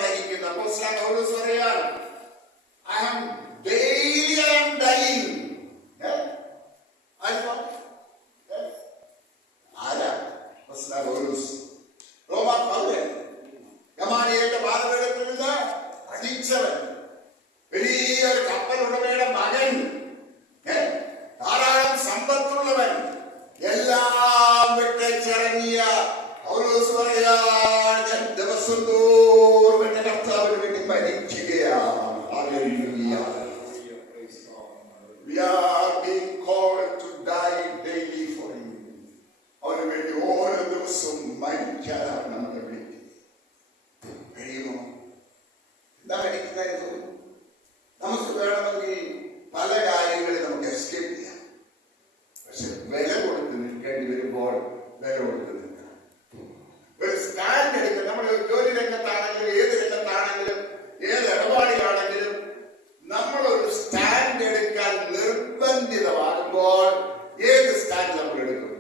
മരിക്കുന്നു. അപ്പോസ്തലൻ പൗലോസ് പറയുകയാണ്, I am daily dying. ആരാ? അപ്പോസ്തലൻ പൗലോസ്. റോമാ പൗരൻ, ഗമാലിയേലിന്റെ പാദപീഠത്തിൽ നിന്ന് പഠിച്ചവൻ, വലിയൊരു കപ്പൽ ഉടമയുടെ മകൻ, ധാരാളം സമ്പത്തുള്ളവൻ, എല്ലാം വിട്ടിറങ്ങിയ പൗലോസ് പറയുകയാണ്, ഞാൻ ദിവസം തോറും എന്റെ കർത്താവിന് വേണ്ടി മരിക്കുകയാണ്. Hallelujah. We are being called to die daily for him. അവന് വേണ്ടി ഓരോ ദിവസവും മരിക്കാനാണ് നമ്മുടെ വേണ്ടി. കഴിയുമോ? എന്താ മരിക്കുന്നത്? നമുക്ക് വേണമെങ്കിൽ പല കാര്യങ്ങളിൽ നമുക്ക് എസ്കേപ്പ് ചെയ്യാം. പക്ഷെ വില കൊടുത്ത് നിൽക്കേണ്ടി വരുമ്പോൾ വില കൊടുത്ത് നിൽക്കണം. ഒരു സ്റ്റാൻഡ് എടുക്കണം. നമ്മൾ ജോലി രംഗത്താണെങ്കിലും ഏത് രംഗത്താണെങ്കിലും ഏത് ഇടപാടിലാണെങ്കിലും നമ്മളൊരു സ്റ്റാൻഡ് എടുക്കാൻ നിർബന്ധിതമാകുമ്പോൾ ഏത് സ്റ്റാൻഡ് നമ്മൾ എടുക്കും?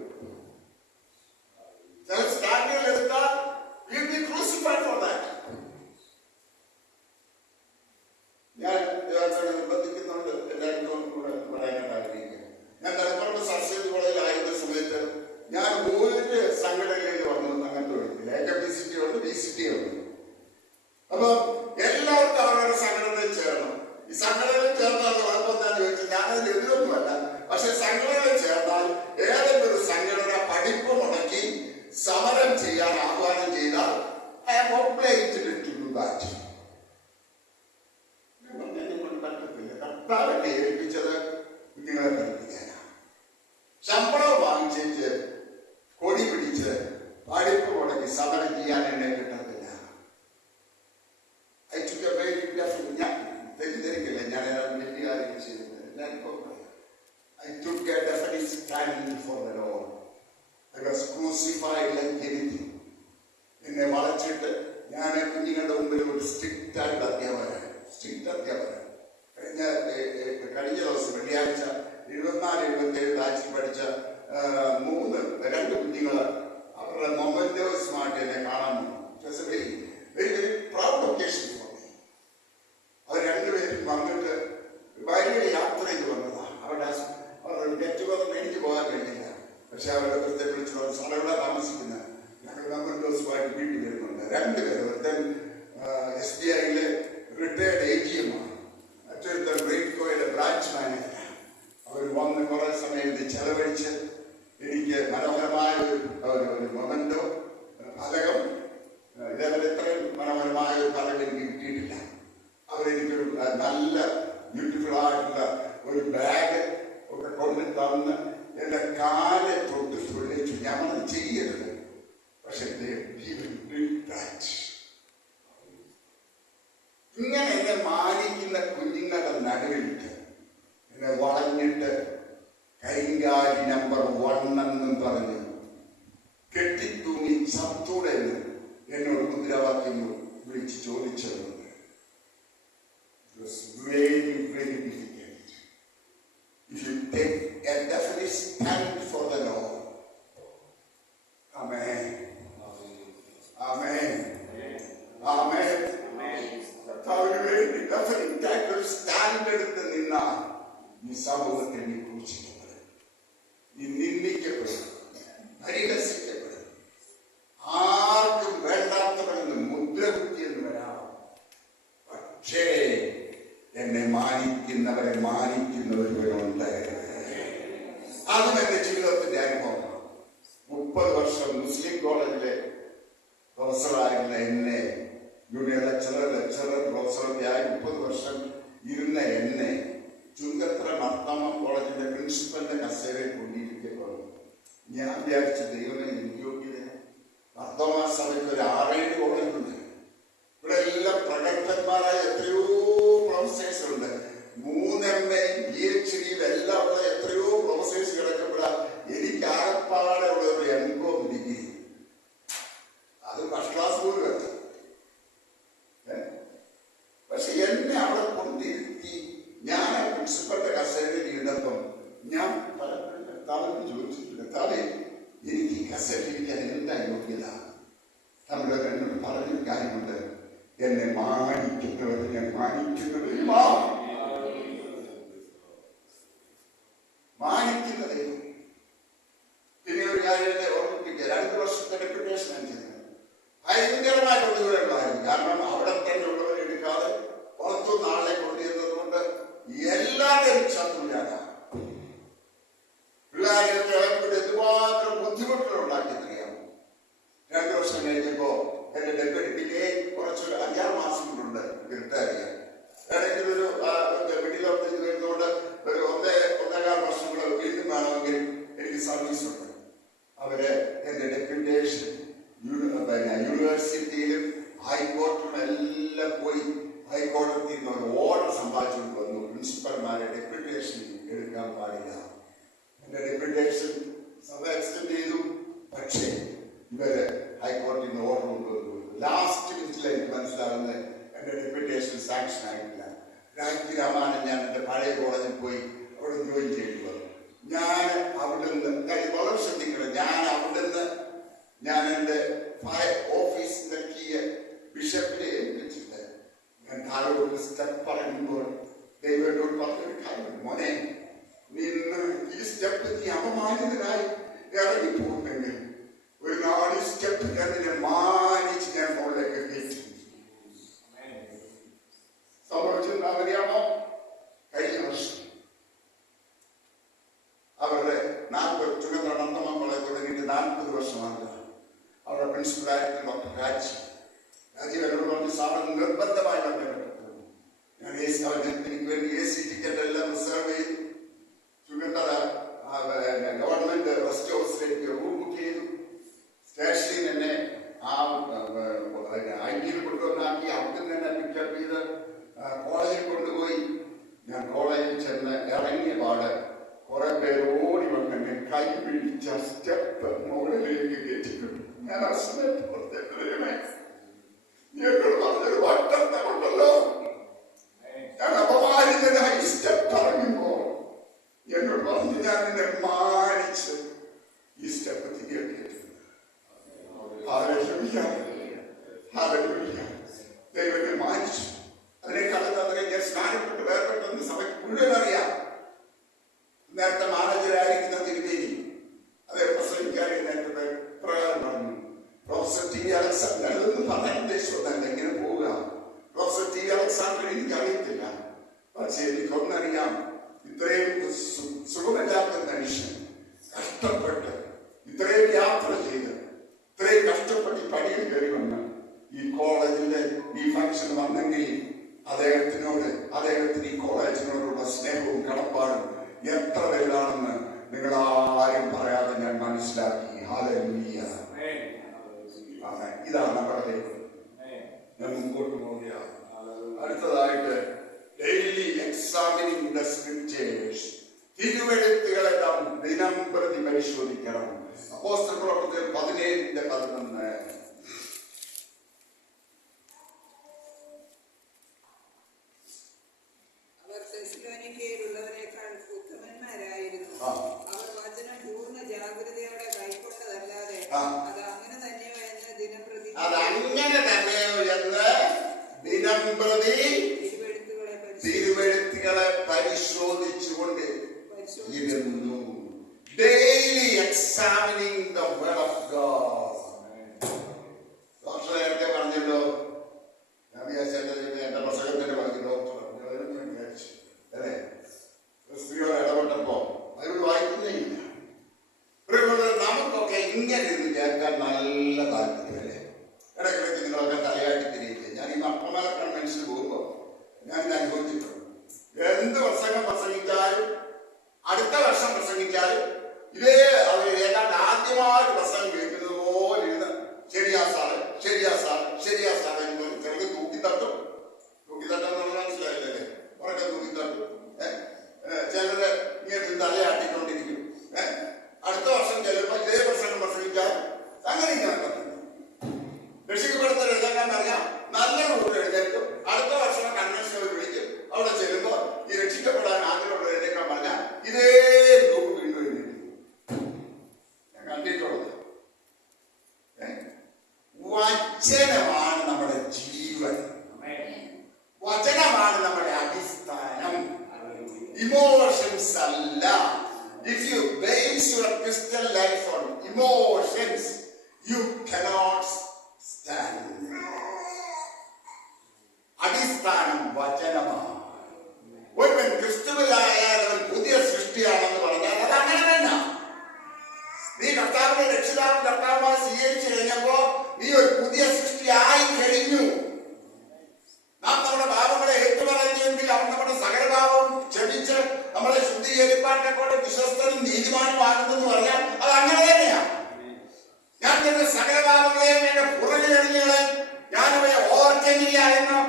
ചില സ്റ്റാൻഡുകൾ എടുത്താൽ you'll be crucified for that. ഞാൻ നിർബന്ധിക്കുന്നുണ്ട്. എല്ലാവർക്കും കൂടെ പറയാനായിട്ട് ആഗ്രഹിക്കുന്നു. ഞാൻ തലപ്പുറത്ത് സർസ്വതി കോളേജിലായിരുന്ന സമയത്ത് ഞാൻ ഒരു സംഘടനയിൽ വന്നു. അങ്ങനത്തെ ഒഴിക്കില്ല. AKPCT ഉണ്ട്, BCT ഉണ്ട്. അപ്പൊ എല്ലാവർക്കും അവരുടെ സംഘടനയിൽ ചേർന്നു. ഈ സംഘടനയിൽ ചേർന്നാൽ കുഴപ്പമെന്താന്ന് ചോദിച്ചാൽ ഞാനതിൽ എതിരൊന്നുമല്ല. പക്ഷെ സംഘടനയിൽ ചേർന്നാൽ ഏതെങ്കിലും ഒരു സംഘടന പഠിപ്പ് മുടക്കി സമരം ചെയ്യാൻ ആഹ്വാനം ചെയ്താൽ I am obliged to do that. കർത്താവിനെ ഏൽപ്പിച്ചത് കുഞ്ഞുങ്ങളെ പഠിപ്പിക്കാനാണ്. ശമ്പളം വാങ്ങിച്ച് കൊടി പിടിച്ച് പഠിപ്പ് മുടക്കി സമരം ചെയ്യാൻ എന്നെ കിട്ടത്തില്ല. ഞാൻ തെറ്റിദ്ധരിക്കില്ല, ഞാൻ വലിയ കാര്യങ്ങൾ ചെയ്യുന്നത്. I took a definite stand for the Lord. I was crucified like anything. എന്നെ വളച്ചിട്ട് ഞാൻ കുഞ്ഞുങ്ങളുടെ മുമ്പിൽ ഒരു സ്ട്രിക്റ്റ് അധ്യാപകൻ. കഴിഞ്ഞ ദിവസം വെള്ളിയാഴ്ച 74-77 ബാച്ചിൽ പഠിച്ച 2 കുഞ്ഞുങ്ങൾ അവരുടെ മൊമെന്റോസുമായിട്ട് എന്നെ കാണാൻ വന്നു. Very very very proud occasion for me. അവർ രണ്ടുപേരും വന്നിട്ട് വലിയ യാത്ര ചെയ്ത് വന്നതാണ്. അവരുടെ ഗെറ്റ് ടുഗദറിന് എനിക്ക് പോകാൻ കഴിഞ്ഞില്ല. പക്ഷെ അവരുടെ പ്രത്യേക വിളിച്ചു സ്ഥലവിടെ താമസിക്കുന്ന ഞങ്ങൾ മൊമെന്റോസുമായിട്ട് വീട്ടിൽ വരുന്നുണ്ട്. 2 പേര്. ഒരുത്തൻ SBIയിലെ റിട്ടയർഡ് AGM ആണ്, മറ്റൊരുത്തൻ റെയിൽകോയുടെ ബ്രാഞ്ച് മാനേജറാണ്. അവർ വന്ന് കുറെ സമയം ഇത് ചെലവഴിച്ച് എനിക്ക് മനോഹരമായ ഒരു മൊമെന്റോ പതകം, ഇതേപോലെ ഇത്രയും മനോഹരമായ ഒരു പതകം എനിക്ക് കിട്ടിയിട്ടില്ല. അവരെനിക്കൊരു നല്ല ബ്യൂട്ടിഫുൾ ആയിട്ടുള്ള ഒരു ബാഗ് ഒക്കെ കൊണ്ട് തന്ന് എന്റെ കാലെ തൊട്ട് തൊഴിച്ചു. ഞാനത് ചെയ്യരുത്. പക്ഷെ ഇങ്ങനെ എന്നെ മാനിക്കുന്ന കുഞ്ഞുങ്ങളുടെ നടുവിലിട്ട് എന്നെ വളഞ്ഞിട്ട് കരിങ്കാലി നമ്പർ 1 എന്നും പറഞ്ഞ് കെട്ടിത്തൂങ്ങി ചത്തൂടെ എന്ന് എന്നോട് മുദ്രാവാക്യം വിളിച്ച് ചോദിച്ചതുണ്ട്. It was very, very difficult. If you take a definite stand for the Lord. Amen. Amen. Amen. കർത്താവിന് വേണ്ടി ഡെഫിനറ്റ് ആയിട്ട് ഒരു സ്റ്റാൻഡ് എടുത്ത് നിന്നാൽ ഈ സമൂഹത്തെ നീ ക്രൂശിക്കപ്പെടും, നീ നിന്ദിക്കപ്പെടും, പരിഹസിക്കപ്പെടും. ആർക്കും വേണ്ടാത്തവരെന്ന് മുദ്രകുത്തിയെന്ന് വരാം. പക്ഷേ എന്നെ മാനിക്കുന്നവരെ മാനിക്കുന്ന ഒരു പ്രൊഫസറായിരുന്ന എന്നെ, ജൂനിയർ ലെക്ചറർ പ്രൊഫസറൊക്കെ ആയി 30 വർഷം ഇരുന്ന എന്നെ ചുങ്കത്തറ മർത്തമ കോളേജിന്റെ പ്രിൻസിപ്പലിന്റെ കസേരയിൽ കൊണ്ടിരിക്കുമ്പോൾ ഞാൻ വിചാരിച്ചു, ദൈവമേ എനിക്ക് യോഗ്യത. മർത്തമ സഭയ്ക്ക് ഒരു 6-7 കോളേജുണ്ട്. ഇവിടെ എല്ലാം പ്രഗത്ഭന്മാരായ എത്രയോ പ്രൊഫസേഴ്സ് ഉണ്ട്. 3 MA PhD എല്ലാം ഉള്ള എത്രയോ പ്രൊഫസേഴ്സ് കിടക്കപ്പെടാം. എനിക്ക് ആകപ്പാടെ ഉള്ള ഒരു M.Com ഡിഗ്രി, അത് ഫസ്റ്റ് ക്ലാസ് പോലും അല്ല. പക്ഷെ എന്നെ അവിടെ കൊണ്ടിരുത്തി ഞാൻ ആ പ്രിൻസിപ്പലിന്റെ കസേരയിൽ ഇരുന്നപ്പം ഞാൻ പലപ്പോഴും കർത്താവിനോട് ചോദിച്ചിട്ടുണ്ട്, കർത്താവേ എനിക്ക് ഈ കസേരയിലിരിക്കാൻ എന്താ യോഗ്യത? നമ്മുടെ എന്നോട് പറഞ്ഞൊരു കാര്യമുണ്ട്, എന്നെ മാനിക്കുന്നവർ ഞാൻ മാനിക്കുന്നവർ മാനിക്കുന്നതേ. പിന്നെ ഒരു കാര്യം എന്നെ ഓർമ്മിപ്പിക്കുക, 2 വർഷത്തെ ഡെപ്യൂട്ടേഷൻ ചെയ്തത് ഭയങ്കരമായിട്ടുള്ള ദൂരങ്ങളായിരുന്നു. കാരണം അവിടെ തന്നെ ഉള്ളവരെ എടുക്കാതെ പുറത്തുനിന്ന് ആളെ കൊണ്ടുവരുന്നത് കൊണ്ട് എല്ലാവരും ശത്രുരാണ്. പിള്ളേരെ എന്തുമാത്രം ബുദ്ധിമുട്ടുകൾ ഉണ്ടാക്കിയെന്നറിയാം. 2 വർഷം കഴിഞ്ഞപ്പോ എന്റെ ഡെപ്യൂട്ടി പിന്നെ കുറച്ചൊരു 5-6 മാസം കൊണ്ടുണ്ട് റിട്ടയർ ചെയ്യാൻ. ഏതെങ്കിലും ഒരു ഡെപ്യൂട്ടിയിലോട്ട് ഇത് വരുന്നതുകൊണ്ട് ഒരു 1-1.25 വർഷം കൂടെ വീണ്ടും വേണമെങ്കിൽ എനിക്ക് സർവീസ് ഉണ്ട്. അവര് എന്റെ ഡെപ്യൂട്ടേഷൻ യൂണിവേഴ്സിറ്റിയിലും ഹൈക്കോർട്ടിലും എല്ലാം പോയി ഹൈക്കോടതിയിൽ നിന്ന് ഒരു ഓർഡർ സമ്പാദിച്ചുകൊണ്ട് വന്നു, പ്രിൻസിപ്പൽമാരെ ഡെപ്യൂട്ടേഷൻ എടുക്കാൻ പാടില്ല. എന്റെ ഡെപ്യൂട്ടേഷൻ സഭ എക്സ്റ്റെൻഡ് ചെയ്തു. പക്ഷേ ഇവര് ഹൈക്കോടതിയിൽ നിന്ന് ഓർഡർ കൊണ്ടുവന്നു. ലാസ്റ്റ് മിനിറ്റിൽ എനിക്ക് മനസ്സിലാകുന്നത് എന്റെ ഡെപ്യൂട്ടേഷൻ സാങ്ഷൻ ആയിട്ടില്ല. രാജ്ഞി രാമാനൻ ഞാൻ എന്റെ പഴയ കോളേജിൽ പോയി അവിടെ ജോയിൻ ചെയ്തു വന്നു. ഞാൻ അവിടുന്ന് വളരെ ശ്രദ്ധിക്കണം, ഞാൻ എന്റെ ഓഫീസിന്റെ കീ ബിഷപ്പിനെ ഏൽപ്പിച്ചിട്ട് ഞാൻ താഴോട്ട് സ്റ്റെപ്പ് ഇറങ്ങുമ്പോൾ ദൈവത്തോട് പറഞ്ഞൊരു കാര്യം, മോനെ നിന്ന് ഈ സ്റ്റെപ്പ് നീ അപമാനിതനായി ഇറങ്ങി പോകുന്നെങ്കിൽ ഒരു 4 സ്റ്റെപ്പ് ഞാൻ നിന്നെ മാനിച്ച് ഞാൻ മുകളിലേക്ക് കയറ്റി. സംഭവിച്ചെന്ന് അറിയാമോ? കഴിഞ്ഞ വർഷം അവരുടെ 40 ചുങ്കത്തറ മർത്തമ കോളേജ് തുടങ്ങിയിട്ട് 40 വർഷമാണ്. അവരുടെ പ്രിൻസിപ്പലായിട്ട് ഡോക്ടർ രാജീവ് എന്നോട് പറഞ്ഞു, സാറിന് നിർബന്ധമായി ബന്ധപ്പെട്ടു. ഞാൻ എനിക്ക് വേണ്ടി AC ടിക്കറ്റ് എല്ലാം റിസർവ് ചെയ്തു. ചുങ്കത്തറ ഗവൺമെന്റ് റെസ്റ്റ് ഹൗസിലേക്ക് റൂം ബുക്ക് ചെയ്തു. സ്റ്റേഷനിൽ തന്നെ ആ ID കൊണ്ടുവന്നാക്കി അവിടെ തന്നെ പിക്കപ്പ് ചെയ്ത് കോളേജിൽ കൊണ്ടുപോയി. ഞാൻ കോളേജിൽ ചെന്ന് ഇറങ്ങിയ പാട് കുറെ പേര് ഓടി വന്നെ കൈ പിടിച്ച സ്റ്റെപ്പ് മുകളിലേക്ക് കയറ്റിക്കൊണ്ടു. ഞാൻ പറഞ്ഞൊരു വട്ടത്തെ കൊണ്ടല്ലോ ഞാൻ അപമാനിതനായി സ്റ്റെപ്പ് ഇറങ്ങുമ്പോ എന്നോട് പറഞ്ഞു, ഞാൻ നിന്നെ മാനിച്ച് ഈ സ്റ്റെപ്പ് തിരികെ കയറ്റുന്നു. ദൈവത്തെ മാനിച്ചു. അതിനെ ഞാൻ സ്നാനപ്പെട്ട് വേർപെട്ടെന്ന് സഭയ്ക്ക് മുഴുവൻ അറിയാം. നേരത്തെ മാനേജരായിരിക്കുന്ന തിരുമേനി അത് പ്രസംഗിക്കാതെ നേരത്തെ പ്രകാരം പറഞ്ഞു, പ്രൊഫസർ ടി അലക്സാണ്ടർ, അതൊന്നും പറയാൻ ഉദ്ദേശിച്ചതല്ല, എങ്ങനെ പോവുക. പ്രൊഫസർ ടി അലക്സാണ്ടർ എനിക്ക് അറിയത്തില്ല, പക്ഷെ എനിക്കൊന്നറിയാം, ഇത്രയും സുഖമില്ലാത്ത മനുഷ്യൻ കഷ്ടപ്പെട്ട് ഇത്രയും യാത്ര ചെയ്ത് ഇത്രയും കഷ്ടപ്പെട്ട് പണിയിൽ കയറി വന്ന് ഈ കോളേജിന്റെ ഈ ഫംഗ്ഷൻ വന്നെങ്കിൽ അദ്ദേഹത്തിന് ഈ കോളേജിനോടുള്ള സ്നേഹവും കടപ്പാടും എത്ര വലുതാണെന്ന് നിങ്ങൾ ആരും പറയാതെ ഞാൻ മനസ്സിലാക്കി. ഹല്ലേലൂയ. ഇതാണ് നമ്മുടെ ദൈവം. ഞാൻ മുമ്പോട്ട് പോവുകയാണ്. അടുത്തതായിട്ട് ഡെയിലി എക്സാമിനിങ് ദ സ്ക്രിപ്ചേഴ്സ്, തിരുവെഴുത്തുകളെ നാം ദിനം പ്രതി പരിശോധിക്കണം. അപ്പോസ്തലപ്രവൃത്തികൾ 17:11. അവർ തെസ്സലോനിക്കയിലുള്ളവരെക്കാൾ ഉത്തമന്മാരായിരുന്നു. അവർ വചനം പൂർണ്ണ ജാഗ്രതയോടെ കൈക്കൊണ്ടതല്ലാതെ അത് അങ്ങനെ തന്നെയോ എന്ന് ദിനംപ്രതി തിരുവെഴുത്തുകളെ പരിശോധിച്ചുകൊണ്ട് ഇരുന്നു. Daily examining the word of God. Doctor നേരത്തെ പറഞ്ഞല്ലോ, ഞാൻ വിചാരിച്ചത് എന്റെ പ്രസംഗത്തിന്റെ പറഞ്ഞു ഡോക്ടർ വിചാരിച്ചു അല്ലേ, സ്ത്രീയോട് ഇടപെട്ടപ്പോ ബൈബിൾ വായിക്കുന്നേയില്ല. നമുക്കൊക്കെ ഇങ്ങനെ ഇരുന്ന് കേൾക്കാൻ നല്ല താല്പര്യമല്ലേ. പഠിച്ചാലും ഇതേ അവർ ഏതാണ്ട് ആദ്യമായിട്ട് പ്രസംഗം കേൾക്കുന്നത് പോലെ ഇരുന്ന് ശരിയാ സാറ് ശരിയാ സാർ ശരിയാ സാർ എന്ന് പറഞ്ഞ് ചിലർക്ക് തൂക്കിത്തട്ടും എന്ന് പറഞ്ഞാൽ മനസ്സിലായില്ലേ ഉറക്കെ തൂക്കിത്തട്ടും ചിലര് ഇങ്ങനെ തലയാട്ടിക്കൊണ്ടിരിക്കും അടുത്ത വർഷം ചിലപ്പോൾ ഇതേ പ്രസംഗം പ്രസംഗിച്ചാൽ അങ്ങനെ ഇങ്ങനെ രക്ഷിക്കപ്പെടുന്ന എഴുതാൻ പറഞ്ഞാൽ നല്ല റൂട്ട് എഴുന്നേൽക്കും. അടുത്ത വർഷം കൺവെൻഷൻ വിളിക്കും. അവിടെ ചെല്ലുമ്പോൾ ഈ രക്ഷിക്കപ്പെടാൻ ആഗ്രഹമുള്ള എഴുന്നേക്കാൻ പറഞ്ഞാൽ ഇതേ ഗ്രൂപ്പ് വീണ്ടും എഴുന്നേൽക്കും. ഞാൻ കണ്ടിട്ടുള്ളത് വചനമാണ് നമ്മുടെ ജീവൻ, വചനമാണ് നമ്മുടെ അടിസ്ഥാനം, ഇമോഷൻസ് അല്ല. If you base your Christian life on emotions, you cannot stand. അടിസ്ഥാനം വചനമാണ്. ഒരുവൻ ക്രിസ്തുവിലായാൽ അവൻ പുതിയ സൃഷ്ടിയാണെന്ന് പറഞ്ഞാൽ അത് അങ്ങനെ തന്നെ. നീ കർത്താവിനെ രക്ഷിതാവും കർത്താവുമായി സ്വീകരിച്ചു കഴിഞ്ഞപ്പോ നീ ഒരു പുതിയ സൃഷ്ടിയായി കഴിഞ്ഞു. നാം നമ്മുടെ പാപങ്ങളെ ഏറ്റുപറഞ്ഞെങ്കിൽ അവൻ നമ്മുടെ സകലഭാവവും ക്ഷമിച്ച് നമ്മളെ ശുദ്ധീകരിപ്പാനെ കൊണ്ട് വിശ്വസ്തനും നീതിമാനുമാകുന്നെന്ന് പറഞ്ഞാൽ അത് അങ്ങനെ തന്നെയാണ്. ഞാൻ എന്റെ സകലഭാവങ്ങളെയും എന്റെ പുറകെ എറിഞ്ഞുകളെ ഞാൻ അവയെ ഓർക്കെങ്കിലായെന്ന്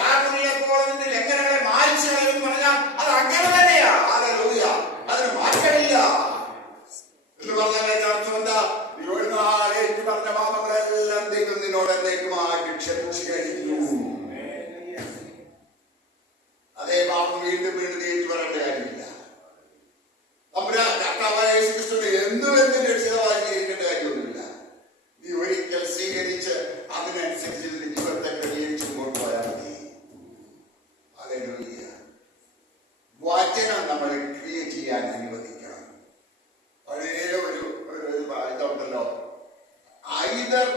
കാർമിയെ പോലെ നിന്റെ ലംഘനങ്ങളെ മായ്ച്ചു കളയെന്ന് പറഞ്ഞാൽ അത് അങ്ങനെ തന്നെയാ. ഹല്ലേലൂയ. അതിന് മാറ്റമില്ല എന്ന് പറഞ്ഞാൽ അർത്ഥം എന്താ? നീ ഒരു നാൾ ഏറ്റു പറഞ്ഞ പാപങ്ങളെല്ലാം ദൈവം നിന്നോട് എന്നേക്കുമായിട്ട് ക്ഷമിച്ചു കഴിഞ്ഞു. അതേ പാപം വീണ്ടും വീണ്ടും ഏറ്റു പറയേണ്ട കാര്യമില്ല. കർത്താവായ യേശുക്രിസ്തുവിനെ എന്നും രക്ഷിതാവായി സ്വീകരിക്കേണ്ട കാര്യമൊന്നുമില്ല. നീ ഒരിക്കൽ സ്വീകരിച്ച് അതിനനുസരിച്ച് ജീവിതത്തെ ക്രമീകരിച്ച് മുമ്പോട്ട് പോയാൽ മതി. ഹല്ലേലൂയ. വചനം നമ്മൾ ക്രിയ ചെയ്യാൻ അനുവദിക്കണം. പഴയ ഒരു ഇതുണ്ടല്ലോ, ഐദർ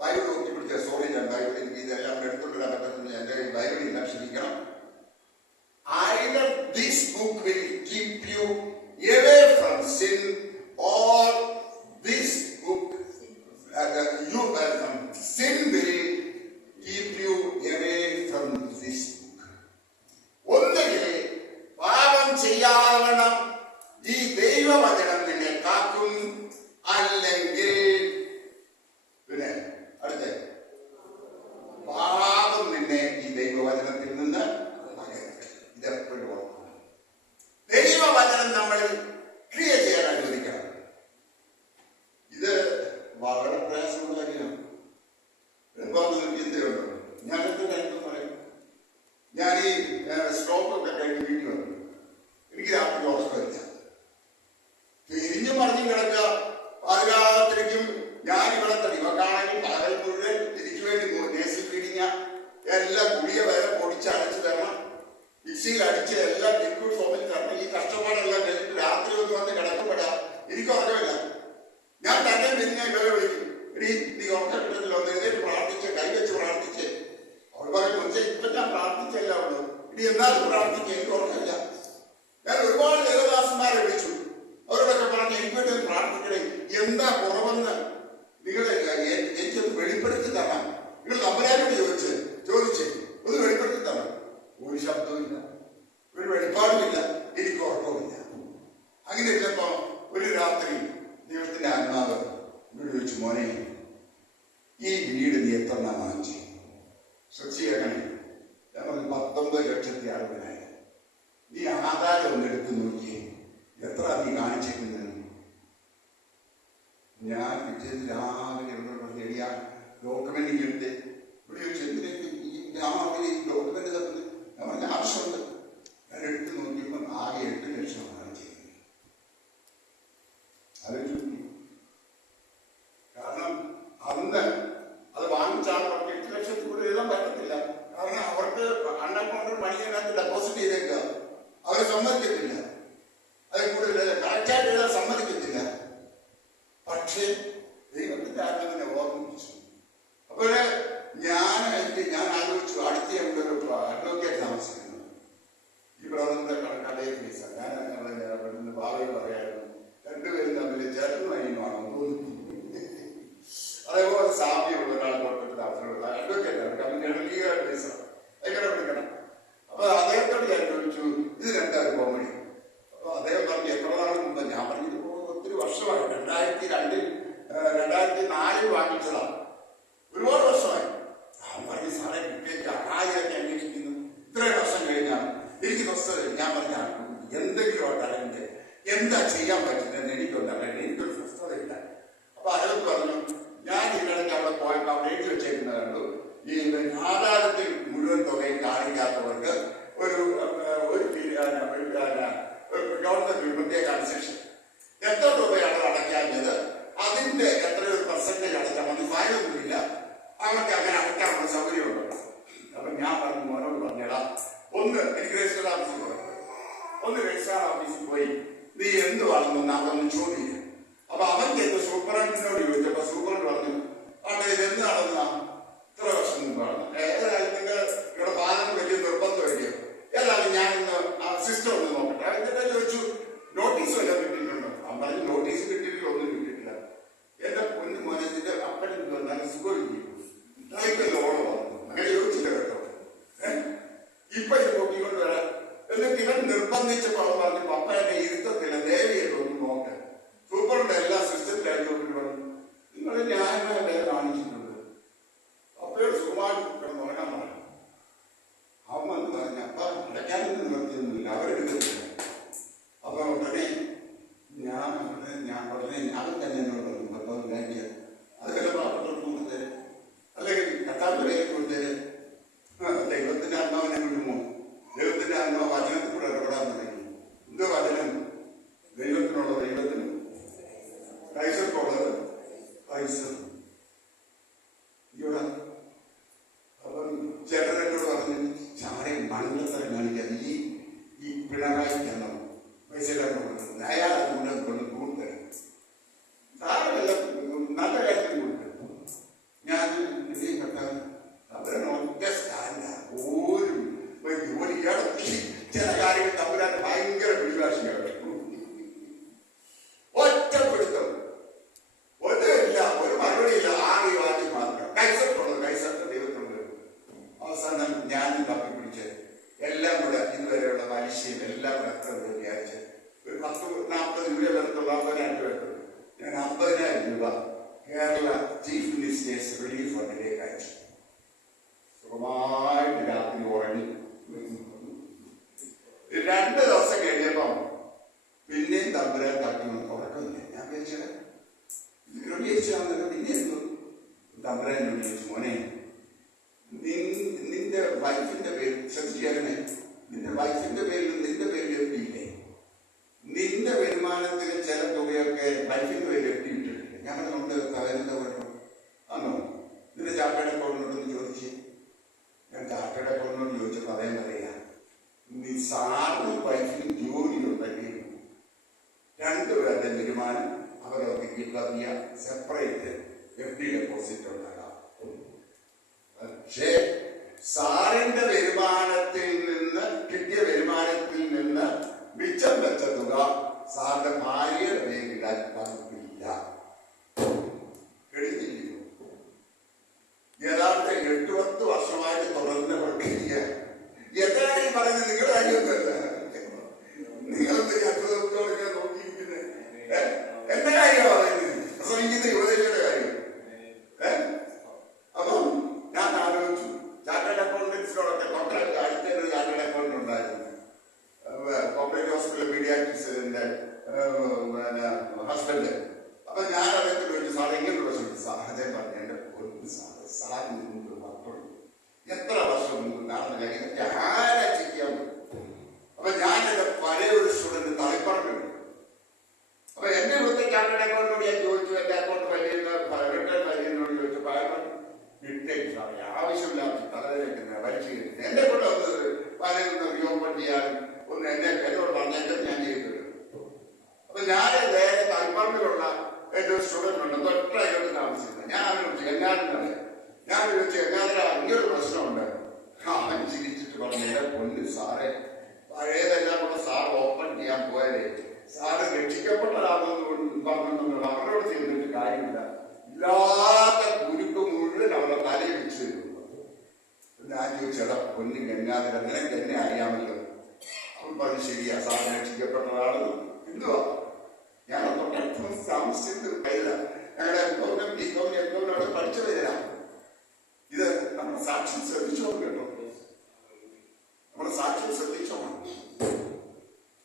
ബൈബിൾ നോക്കി പിടിച്ച, സോറി ഞാൻ ബൈബിൾ എനിക്ക് ഇതെല്ലാം എടുത്തുകൊണ്ടിടാൻ പറ്റുന്നത് എന്റെ ബൈബിളിൽ ക്ഷമിക്കണം. Either this book will keep you away from sin, or this book sin will keep you away from this book. ഒന്നുകിൽ പാപം ചെയ്യാതെ ഈ ദൈവവചനം നിന്നെ കാക്കും, അല്ലെങ്കിൽ പിന്നെ അടുത്ത പാപം നിന്നെ ഈ ദൈവവചനത്തിൽ നിന്ന് ഇതെപ്പോഴും ഓർക്കണം. ദൈവവചനം നമ്മളിൽ ക്രിയ ചെയ്യാൻ അനുവദിക്കണം. ഇത് വളരെ പ്രയാസമുള്ള കാര്യമാണ്. ചിന്തയുണ്ടോ? ഞാനെന്ത് കാര്യം പറയും. ഞാൻ ഈ സ്ട്രോക്കൊക്കെ കഴിഞ്ഞ് വീട്ടിൽ വന്നു. എനിക്ക് രാത്രി ഉറക്കമില്ല. തിരിഞ്ഞു മറിഞ്ഞും കിടക്കുക. പാതിരാത്രിക്കും ഞാൻ ഇവിടെ തടി കാണാനും പകൽ മുഴുവൻ എനിക്ക് വേണ്ടി നേഴ്സിൽ ഫീഡിങ് എല്ലാം ഗുളിക വരെ പൊടിച്ചടച്ചു തരണം, മിക്സിയിൽ അടിച്ച് എല്ലാം ലിക്വിഡ് ഫോമിൽ തരണം. ഈ കഷ്ടപ്പാടെല്ലാം കഴിഞ്ഞിട്ട് രാത്രി ഒന്ന് വന്ന് കിടക്കപ്പെടാം. എനിക്ക് ഉറക്കമില്ല. ഞാൻ തന്നെ പിന്നെ ഇവരെ വിളിക്കും, ഇനി നീ ഉറക്കം കിട്ടത്തില്ല, ഒന്ന് എഴുന്നേറ്റ് പ്രാർത്ഥിച്ച് കൈവച്ച് പ്രാർത്ഥിച്ച്. അവൾ പറയും, ഇപ്പൊ ഞാൻ പ്രാർത്ഥിച്ചല്ല ഉള്ളൂ, ഇനി എന്നാലും പ്രാർത്ഥിക്കുക, എനിക്ക് ഉറക്കമില്ല. ഞാൻ ഒരുപാട് ദേവദാസന്മാരെ വിളിച്ചു. അവരോടൊക്കെ പറഞ്ഞ് എനിക്ക് വേണ്ടി പ്രാർത്ഥിക്കണേ, എന്താ കുറവെന്ന് നിങ്ങൾ എനിക്കൊന്ന് വെളിപ്പെടുത്തി തരണം. നിങ്ങൾ തമ്പുരാനോട് ചോദിച്ച് ഒന്ന് വെളിപ്പെടുത്തി തരണം. ഒരു ശബ്ദവുമില്ല, ഒരു വെളിപ്പാടുമില്ല, എനിക്ക് ഉറക്കവുമില്ല. അങ്ങനെ ഇരുന്നപ്പോ ഒരു രാത്രി ദൈവത്തിന്റെ ആത്മാവ് ഇവിടെ ചോദിച്ചു, മോനെ ഈ വീട് നീ എത്ര വാങ്ങിച്ചു? ശ്രദ്ധിക്കണേ. ഞാൻ പറഞ്ഞു 19,60,000. നീ ആധാരം ഒന്ന് എടുത്ത് നോക്കിയേ, എത്ര നീ കാണിച്ചിരിക്കുന്നത്? ഞാൻ പിറ്റേന്ന് രാവിലെ ഇവിടെ പറഞ്ഞ ഡോക്യുമെന്റ് എടുത്ത് ഇവിടെ ചോദിച്ചു, എന്തിനൊക്കെ ഈ ഡോക്യുമെന്റ് തമ്മിൽ ഞാൻ പറഞ്ഞ ആവശ്യമുണ്ട്. ഞാൻ എടുത്ത് നോക്കിയപ്പോൾ ആകെ 8 ലക്ഷമാണ് ചെയ്യുന്നത്. അത് കാരണം അന്ന് അത് വാങ്ങിച്ചാൽ എന്താ ചെയ്യാൻ പറ്റുന്നത് എനിക്കൊന്നറിയില്ല, എനിക്കൊരു സ്വസ്ഥതയില്ല. അപ്പൊ അയാൾ പറഞ്ഞു, ഞാൻ ഇതിനിടയ്ക്ക് അവിടെ പോയപ്പോൾ അവിടെ എഴുതി വെച്ചേക്കുന്നത് കണ്ടു, ഈ ആധാരത്തിൽ മുഴുവൻ തുകയും കാണിക്കാത്തവർക്ക് ഒരു ഗവൺമെന്റ് പ്രത്യേക കൺസെഷൻ എത്ര രൂപയാണ് അടയ്ക്കാഞ്ഞത് അതിന്റെ എത്രയോ പെർസെന്റേജ് അടയ്ക്കാൻ മതി, ഫയലൊന്നുമില്ല, അവർക്ക് അങ്ങനെ അടയ്ക്കാനുള്ള സൗകര്യമുണ്ട്. അപ്പൊ ഞാൻ പറഞ്ഞു, മോനോട് പറഞ്ഞടാ, ഒന്ന് എനിക്ക് രജിസ്റ്റർ ഓഫീസിൽ പോയി, ഒന്ന് രജിസ്ട്രാർ ഓഫീസിൽ പോയി നീ എന്ത് വളർന്നു അവനൊന്ന് ചോദിക്കും. അപ്പൊ അവൻ ചെയ്ത് സൂപ്പറന്റിനോട് ചോദിച്ചപ്പോ സൂപ്പറന്റ് പറഞ്ഞു, അവിടെ ഇതെന്ന് നടന്ന ഇത്ര വർഷം മുമ്പാണ്, ഏതായാലും നിങ്ങൾ ഇവിടെ പാലം വലിയ നിർബന്ധമില്ലയോ, ഏതായാലും ഞാനിന്ന് ആ സിസ്റ്റം ഒന്ന് നോക്കട്ടെ. എന്നിട്ട് ചോദിച്ചു, നോട്ടീസ് വല്ലതും കിട്ടിയിട്ടുണ്ടോ? അവൻ പറഞ്ഞു, നോട്ടീസ് കിട്ടിയിട്ടില്ല, ഒന്നും കിട്ടിയിട്ടില്ല. എന്റെ പൊന്നു മോനത്തിന്റെ അപ്പനും വന്നാൽ സുഖമില്ല, ലോൺ വന്നു, അങ്ങനെ ചോദിച്ചില്ല കേട്ടോ. ഇപ്പൊ ഇത് നോക്കിക്കൊണ്ട് വരാം. എന്നിട്ട് ഇവൻ നിർബന്ധിച്ചപ്പോ അവൻ പറഞ്ഞു, പപ്പ എന്നെ ഇരുത്തത്തില്ല, ദേവിയായിട്ട് ഒന്ന് നോക്ക്. സൂപ്പറിന്റെ എല്ലാ സിസ്റ്റത്തിലായി നോക്കിട്ട് പറഞ്ഞു, നിങ്ങൾ ന്യായമായ വില കാണിച്ചിട്ടുണ്ട്, അപ്പയോട് സുഖമായിട്ട് കിടന്നുറങ്ങാൻ പറഞ്ഞു. അവൻ വന്ന് പറഞ്ഞു, അപ്പ അടയ്ക്കാനൊന്നും നിവർത്തിയൊന്നുമില്ല, അവരെടുക്കത്തില്ല. അപ്പൊ ഉടനെ ഞാൻ അവൻ തന്നെ എന്നോട് പറഞ്ഞു, പപ്പ ഉണ്ടാക്കിയത് അതുപോലെ പാപ്പങ്ങൾക്ക് കൊടുത്തത്, അല്ലെങ്കിൽ കർത്താവിന്റെ പേര് കൊടുത്തത്, ദൈവത്തിന്റെ ആത്മാവിനെ വിടുമോ? ദൈവത്തിന്റെ ആത്മാവ് വചനത്തിൽ കൂടെ ഇടപെടാൻ തുടങ്ങി. എന്ത് വചനം? ദൈവത്തിനുള്ളത് ദൈവത്തിനും പൈസക്കുള്ളത് പൈസ. ഇവിടെ അപ്പം ചേട്ടനോട് പറഞ്ഞു, ചാരെ മണ്ഡലത്തരം കാണിക്കാതെ ഈ പിണറായിക്കാണോ പൈസ എല്ലാം കൊടുക്കുന്നത്, അയാൾ അതുകൊണ്ട് കൊണ്ട് കൂടുതൽ സാറെല്ലാം നല്ല കാര്യത്തിന് കൊടുക്കും. ഞാൻ എന്തെയും കെട്ടാൻ അവരെ ഒറ്റ സ്റ്റാൻഡാ, ഒരു ഇടത്തിൽ ചില കാര്യങ്ങൾ തമ്പുരാൻ ഭയങ്കര പിടിവാശിയാണ്. ഒറ്റപ്പെടുത്തും, ഒന്നുമില്ല, ഒരു മറുപടിയില്ല, ആകെ വാറ്റി മാത്രം. കൈസട്ടുള്ളത് കൈസട്ട് ദൈവത്തിനുണ്ട്. അവസാനം ഞാൻ തപ്പിപ്പിടിച്ച് എല്ലാം കൂടെ ഇതുവരെയുള്ള പലിശയും എല്ലാം കൂടെ എത്ര രൂപ വിചാരിച്ച് ഒരു 40 രൂപ വരത്തുള്ള 50,000 രൂപ ഞാൻ 50,000 രൂപ കേരള ചീഫ് മിനിസ്റ്റേഴ്സ് റിലീഫ് ഫണ്ടിലേക്ക് അയച്ചു. സുഖമായിട്ട് രാത്രി ഉറങ്ങി. 2 ദിവസം കഴിഞ്ഞപ്പം പിന്നെയും തമ്പുരാൻ തട്ടി ഉറക്കമില്ല. ഞാൻ വിചാരിച്ചത് പിന്നെയെന്തോ തമ്പുരാൻ ചോദിച്ചു, മോനെ നിന്റെ വൈഫിന്റെ പേര് ശ്രദ്ധിക്കാനെ, നിന്റെ വൈഫിന്റെ പേരിൽ നിന്റെ പേരിൽ എത്തിയില്ലേ? നിന്റെ വരുമാനത്തിന് ചില തുകയൊക്കെ വൈഫിന്റെ പേരിൽ എത്തിയിട്ടില്ലേ? ഞങ്ങൾ നമ്മുടെ തലേന്നത്തെ പറഞ്ഞു ആണോ? നിന്റെ ചാർട്ടേഡ് അക്കൗണ്ടിനോടൊന്ന് ചോദിച്ചു. ഞാൻ ചാർട്ടേഡ് അക്കൗണ്ടിനോട് ചോദിച്ചപ്പോൾ അതേ പറയാം, നീ സാറിനും വൈഫിനും ജോലിയുണ്ടെങ്കിൽ 2 പേരുടെ വരുമാനം അവരവർക്ക് സെപ്പറേറ്റ് FD ഡെപ്പോസിറ്റ് ഉണ്ടാകാം. പക്ഷേ സാറിന്റെ വരുമാനത്തിൽ നിന്ന് കിട്ടിയ വരുമാനത്തിൽ നിന്ന് മിച്ചം വെച്ച തുക സാറിന്റെ ഭാര്യയുടെ പേരിടാൻ വകുപ്പില്ല. കഴിഞ്ഞില്ലയോ? ഏതാണ്ട് 8-10 വർഷമായിട്ട് തുടർന്ന് പ്രക്രിയ. എന്തായാലും പറയുന്നത് നിങ്ങളുടെ കാര്യമൊന്നുമല്ല. നിങ്ങളെന്ത് അത്ഭുതത്തോടെ നോക്കിയിരിക്കുന്നത്? എന്റെ കാര്യമാണ് പറയുന്നത്, പ്രസംഗിക്കുന്ന യുവതിയുടെ കാര്യം. അപ്പം ഞാൻ ആലോചിച്ചു, ചാർട്ടേഡ് അക്കൗണ്ടൻസിനോടൊക്കെ തൊട്ടടുത്ത് അടുത്തൊരു ചാർട്ടേഡ് അക്കൗണ്ടന്റ് ഉണ്ടായിരുന്നു, കോപ്പറേറ്റീവ് ഹോസ്പിറ്റൽ പീഡിയാട്രിക്സിന്റെ ഹസ്ബൻഡ്. അപ്പൊ ഞാൻ അദ്ദേഹത്തിന് ചോദിച്ചു, സാർ എങ്ങനെ പ്രശ്നം? സാഹചര്യം പറഞ്ഞു, എന്റെ പൊന്നു സാറിന് മുമ്പ് മക്കളുണ്ട്, എത്ര വർഷം മുമ്പ് നടന്ന കാര്യം ആരാ ചെയ്യാൻ പറ്റും? അപ്പൊ ഞാൻ എന്റെ പഴയ ഒരു സ്റ്റുഡന്റ് തളിപ്പറമ്പുണ്ട്. അപ്പൊ എന്റെ ഇവിടുത്തെ ചാർട്ടേഡ് അക്കൗണ്ടിനോട് ഞാൻ ചോദിച്ചു, എന്റെ അക്കൗണ്ട് വലിയനോട് ചോദിച്ചപ്പോ ഇട്ടേക്ക് സാറേ, ആവശ്യമില്ലാത്ത തലവേദന വലിച്ചു എന്റെ കൂടെ ഒന്ന് പലതൊന്ന് റിയോപ്പൺ ചെയ്യാനും ഒന്ന് എന്നോട് പറഞ്ഞേക്കാൻ ഞാൻ ചെയ്തിട്ടുണ്ട്. അപ്പൊ ഞാൻ വേറെ തളിപ്പറമ്പിലുള്ള എന്റെ ഒരു സ്റ്റുഡന്റ് ഉണ്ട്, തൊട്ടായിട്ട് താമസിക്കുന്നത്. ഞാൻ അവനെ വിളിച്ചു, എങ്ങാനാണ് ഞാൻ ചോദിച്ചു, എങ്ങാനാ ഇങ്ങനൊരു പ്രശ്നമുണ്ട്. അവൻ ചിരിച്ചിട്ട് പറഞ്ഞു, എന്റെ പൊന്ന് സാറേ, പഴയതെല്ലാം കൂടെ സാർ ഓപ്പൺ ചെയ്യാൻ പോയാലേ സാറ് രക്ഷിക്കപ്പെട്ടതാണെന്ന് പറഞ്ഞു അവരോട് ചെയ്തിട്ട് കാര്യമില്ല, ഇല്ലാത്ത കുരുക്ക് മുഴുവൻ അവരുടെ തലയിൽ വെച്ച് തരുന്നു. ഞാൻ ചോദിച്ചടാ പൊന്നു ഗംഗാധരൻ, നിനക്ക് എന്നെ അറിയാമല്ലോ. അവൻ പറഞ്ഞു, ശരിയാ, സാറ് രക്ഷിക്കപ്പെട്ടതാണ്. എന്തുവാ ഞാൻ തൊട്ടടുത്ത് താമസിച്ചിട്ട് വരില്ല, ഞങ്ങളുടെ എക്കോനോട് പഠിച്ചു വരില്ല. ഇത് നമ്മുടെ സാക്ഷ്യം ശ്രദ്ധിച്ചോണം കേട്ടോ, നമ്മുടെ സാക്ഷ്യം ശ്രദ്ധിച്ചോണം.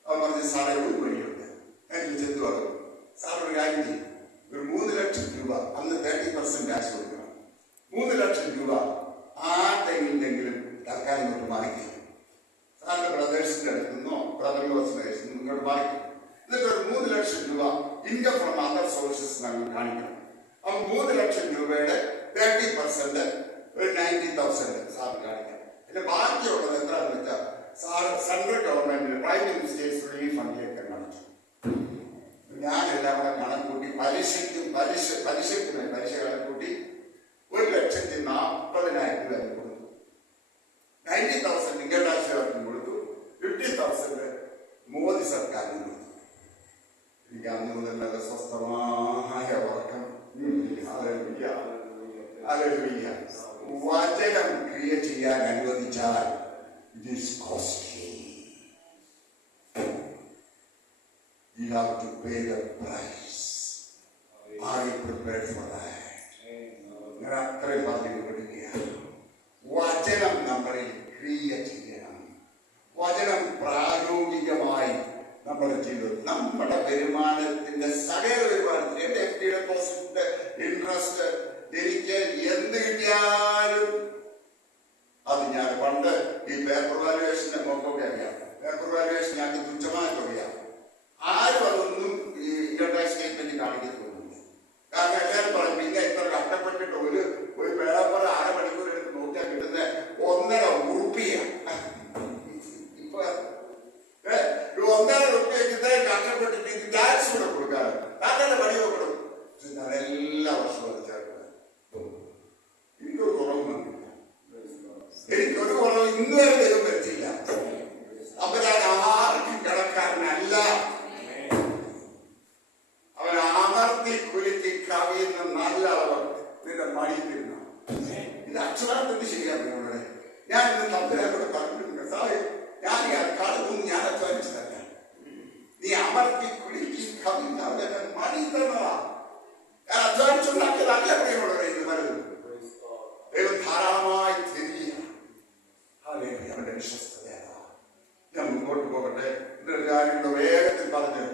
അവൻ പറഞ്ഞു, സാറേ ഒരു വഴിയുണ്ട്, അത് സാർ ഒരു കാര്യം ചെയ്യും, ഒരു 3 ലക്ഷം രൂപ അന്ന് 30% ടാക്സ് കൊടുക്കണം. 3 ലക്ഷം രൂപ ആരുടെയെങ്കിലും തൽക്കാലം ഇങ്ങോട്ട് മാറിക്കും. സാറിന്റെ ബ്രദേഴ്സിന്റെ അടുത്ത് നിന്നോ ബ്രദർ-ഇൻ-ലോസിന്റെ അടുത്ത് നിന്നോ ഇങ്ങോട്ട് മാറിക്കും. എന്നിട്ട് ഒരു 3 ലക്ഷം രൂപ ഇൻകം ഫ്രം അതർ സോഴ്സസ് നമ്മൾ കാണിക്കണം. അപ്പൊ 3 ലക്ഷം രൂപയുടെ 30% ഒരു 90,000 സാറിന് കാണിക്കാം. പിന്നെ ബാക്കിയുള്ളത് എത്രയാണെന്ന് വെച്ചാൽ സാറ് സെൻട്രൽ ഗവൺമെന്റിന് പ്രൈം മിനിസ്റ്റേഴ്സ് റിലീഫ് ഫണ്ടിലേക്ക് കാണിച്ചു. ഞാനെല്ലാം കൂടെ കണക്കൂട്ടി പലിശ കണക്കൂട്ടി 1,40,000 രൂപ കൊടുത്തു. 90,000 ഇൻകം ടാക്സുകാർക്കും കൊടുത്തു, 50,000 മോദി സർക്കാരിനും കൊടുത്തു. എനിക്ക് അന്ന് മുതൽ നല്ല സ്വസ്ഥമായ ഉറക്കം. വചനം ക്രിയ ചെയ്യാൻ അനുവദിച്ചാൽ it is costly. You have to pay the price. Are you prepared for that? ഞാൻ അത്രയും പറഞ്ഞു കൊടുക്കുകയാണ്. വചനം നമ്മളിൽ ക്രിയ ചെയ്യണം. വചനം പ്രായോഗികമായി നമ്മുടെ ജീവിതം, നമ്മുടെ വരുമാനത്തിന്റെ സകല വരുമാനത്തിന്, എന്റെ FD ഡെപ്പോസിറ്റ്, ഇൻട്രസ്റ്റ്, എനിക്ക് എന്ത് കിട്ടിയാലും അത് ഞാൻ പണ്ട് ഈ പേപ്പർ വാല്യുവേഷന്റെ നോക്കൊക്കെ അറിയാം. പേപ്പർ വാല്യുവേഷൻ ഞങ്ങൾക്ക് തുച്ഛമായ തുകയാണ്. ആരും അതൊന്നും ഈ ഇൻകം ടാക്സ് സ്റ്റേറ്റ്മെന്റ് കാണിക്കത്തൊന്നുമില്ല. കാരണം എല്ലാവരും പറയും പിന്നെ ഇത്ര കഷ്ടപ്പെട്ടിട്ട് ഒരു പേപ്പർ 6 മണിക്കൂർ എടുത്ത് നോക്കിയാൽ കിട്ടുന്ന 1.5 ഉറുപ്പിക. ഇപ്പൊ 1.5 ഉറുപ്പികക്ക് ഇത്രയും കഷ്ടപ്പെട്ടിട്ട് ഇത് ടാക്സ് കൂടെ കൊടുക്കാറ് താങ്കളുടെ പണി നോക്കണം. ഞാൻ എല്ലാ വർഷവും അത് ചേർക്കുന്നത്. എനിക്കൊരു കുറവും വന്നില്ല, എനിക്കൊരു കുറവ് ഇന്ന് വരെ ദൈവം വരുത്തിയില്ല. അപ്പൊ ഞാൻ ആർക്കും കിടക്കാരനല്ല. അവൻ അമർത്തി കുലുക്കി കവിയുന്ന നല്ല അളവ് നിന്റെ മടി തരുന്ന ഇത് അക്ഷരാർത്ഥത്തിൽ ശരിയാണ്. ഇവിടെ ഞാൻ ഇന്ന് തമ്മിലോട് പറഞ്ഞിട്ടുണ്ട്, സാഹേ ഞാൻ ഈ അക്കാലത്തൊന്നും ഞാൻ അധ്വാനിച്ചതല്ല. നീ അമർത്തി കുലുക്കി കവിയുന്ന അവരുടെ മടി തന്നതാ. ഞാൻ അധ്വാനിച്ചുണ്ടാക്കിയതല്ല പ്രിയമുള്ളവരെ. ഇത് വരുന്നത് ദൈവം ധാരാളമായി തിരിയ അവന്റെ വിശ്വസ്തതയാണ്. ഞാൻ മുമ്പോട്ട് പോകട്ടെ. ഇതൊരു കാര്യങ്ങളുടെ വേഗത്തിൽ പറഞ്ഞ്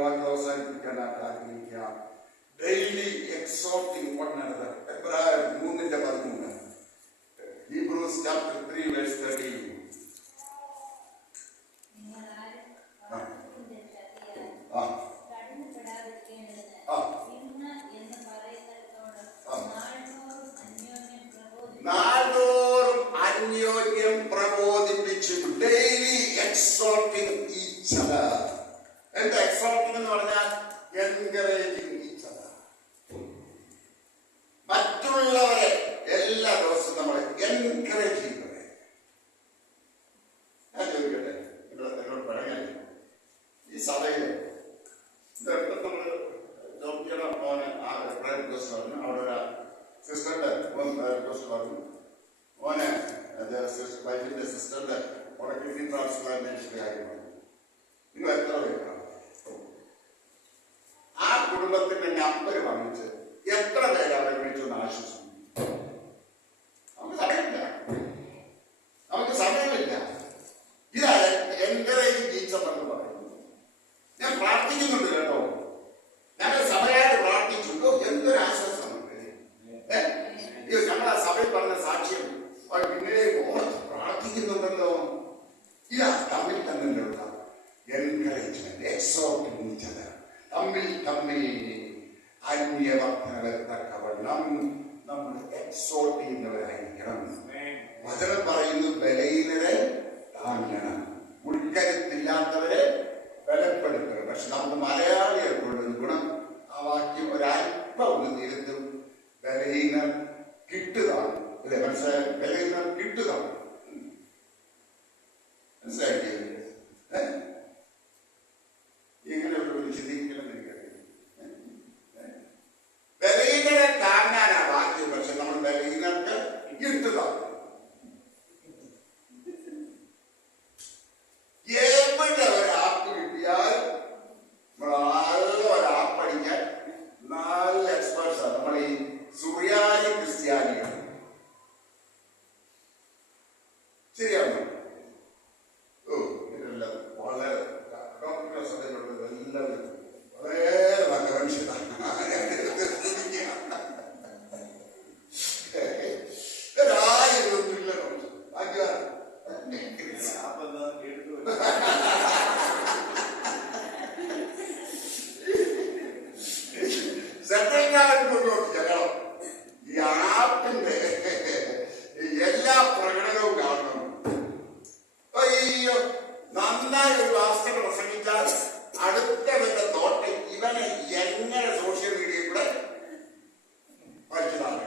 വാക്കുകൾ അവസാനിപ്പിക്കാനായിട്ട് ആഗ്രഹിക്കാം. Daily exhorting one another. എബ്രായർ 3:13. Hebrews chapter 3 verse 13. നാൾതോറും അന്യോന്യം പ്രബോധിപ്പിച്ചു. Daily exhorting each other. എന്താ എക്സോർട്ടിംഗ് എന്ന് പറഞ്ഞാൽ? Encouraging each other. മറ്റുള്ളവരെ എല്ലാ ദിവസവും നമ്മൾ എൻകറേജ് ചെയ്യുന്നത്. ഞാൻ ചോദിക്കട്ടെ, എന്നോട് പറയാൻ ഈ സഭയില് നമ്മൾ ചോദിക്കണം. മോനെ റിക്വസ്റ്റ് പറഞ്ഞു, അവിടെ ഒരു സിസ്റ്ററിന്റെ റിക്വസ്റ്റ് പറഞ്ഞു, മോനെ വൈഫിന്റെ സിസ്റ്ററിന്റെ കിഡ്നി ട്രാൻസ്പ്ലാന്റേഷന്റെ കാര്യം പറഞ്ഞു. നിങ്ങൾ എത്ര പേരാണ് ആ കുടുംബത്തിന്റെ നമ്പർ വാങ്ങിച്ച് എത്ര പേര് അവരെ വിളിച്ചൊന്ന് ആശ്വസിക്കും? നമുക്ക് സമയമില്ല, നമുക്ക് സമയമില്ല. ഇതാണ് എൻകറേജ് ടീച്ചർ എന്ന് പറയുന്നത്. ഞാൻ പ്രാർത്ഥിക്കുന്നുണ്ട് കേട്ടോ, ഞങ്ങൾ സഭയായിട്ട് പ്രാർത്ഥിച്ചുണ്ടോ? എന്തൊരു ആശ്വാസം നമുക്ക്. ഞങ്ങൾ ആ സഭയിൽ പറഞ്ഞ സാക്ഷ്യം പിന്നെ പ്രാർത്ഥിക്കുന്നുണ്ടല്ലോ. ഇതാ തമ്മിൽ തമ്മിലുള്ള എൻകറേജ്മെന്റ്, എക്സോർട്ടിംഗ് ഈച്ച് അതർ. തമ്മിൽ അന്യവർദ്ധന വരത്തക്കവണ്ണം നമ്മൾ എക്സോർട്ട് ചെയ്യുന്നവരായിരിക്കണം. വചനം പറയുന്നു, ബലഹീനരെ താങ്ങണം, ഉൾക്കരുത്തില്ലാത്തവരെ ബലപ്പെടുത്തണം. പക്ഷെ നമുക്ക് മലയാളികൾക്കുള്ളൊരു ഗുണം, ആ വാക്യം ഒരല്പം ഒന്ന് തിരുത്തും. ബലഹീനർ കിട്ടുതാണ് അല്ലെ? മനസ്സിലായ? ബലഹീനർ കിട്ടുതാണ്. മനസ്സിലായില്ലേ? ഇങ്ങനെയുള്ള ചിന്തിക്കണം. ബലഹീനരെ താങ്ങാനാ വാക്യം, പക്ഷെ നമ്മൾ ബലഹീനർക്ക് കിട്ടുതാണ്. എവിടെ ഒരു ആപ്പ് കിട്ടിയാൽ നമ്മൾ നല്ല ഒരു ആപ്പ് അടിക്കാൻ നല്ല എക്സ്പേർട്സ് ആണ്. നമ്മൾ ഈ സുറിയാനി ക്രിസ്ത്യാനികൾ. ശരിയാണോ? ഓ, ഇതെല്ലാം വളരെ ഡോക്ടറെ സഭയിലുള്ളത് എല്ലാവരും വളരെ അടുത്തവന്റെ തോട്ട് ഇവനെ എങ്ങനെ സോഷ്യൽ മീഡിയയിൽ കൂടെ പഠിച്ചതാണ്.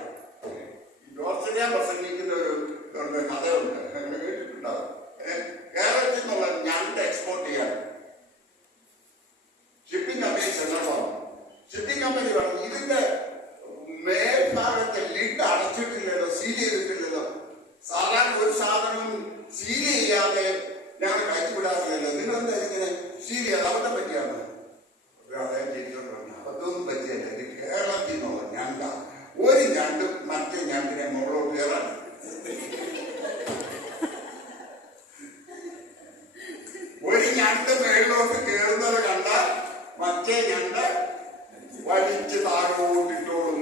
ജോർജിനെ പ്രസംഗിക്കുന്ന ഒരു കഥയുണ്ട്, കേട്ടിട്ടുണ്ടാവും. കേരളത്തിൽ നിന്നുള്ള ഞണ്ട് എക്സ്പോർട്ട് ചെയ്യാൻ ഷിപ്പിംഗ് കമ്പനി ചെന്നപ്പോൾ ഷിപ്പിംഗ് കമ്പനി പറഞ്ഞു ഇതിന്റെ മേൽഭാഗത്തെ ലിഡ് അടച്ചിട്ടില്ലല്ലോ, സീൽ ചെയ്തിട്ടില്ലല്ലോ. സാധാരണ ഒരു സാധനവും സീൽ ചെയ്യാതെ ഞങ്ങൾ കയറ്റിവിടാറില്ലല്ലോ, നിങ്ങളെന്താ ഇങ്ങനെ സീൽ ചെയ്യാതെ അവിടെ പറ്റിയാണ്. അതൊന്നും പറ്റിയല്ല, ഇത് കേരളത്തിൽ നിന്നുള്ള ഞണ്ട. ഒരു ഞണ്ടും മറ്റേ ഞണ്ടിനെ മുകളിലോട്ട് കയറാൻ ഒരു ഞണ്ട് മേളിലോട്ട് കയറുന്നത് കണ്ടാൽ മറ്റേ ഞണ്ട് വലിച്ച് താഴോട്ടിട്ടോളും.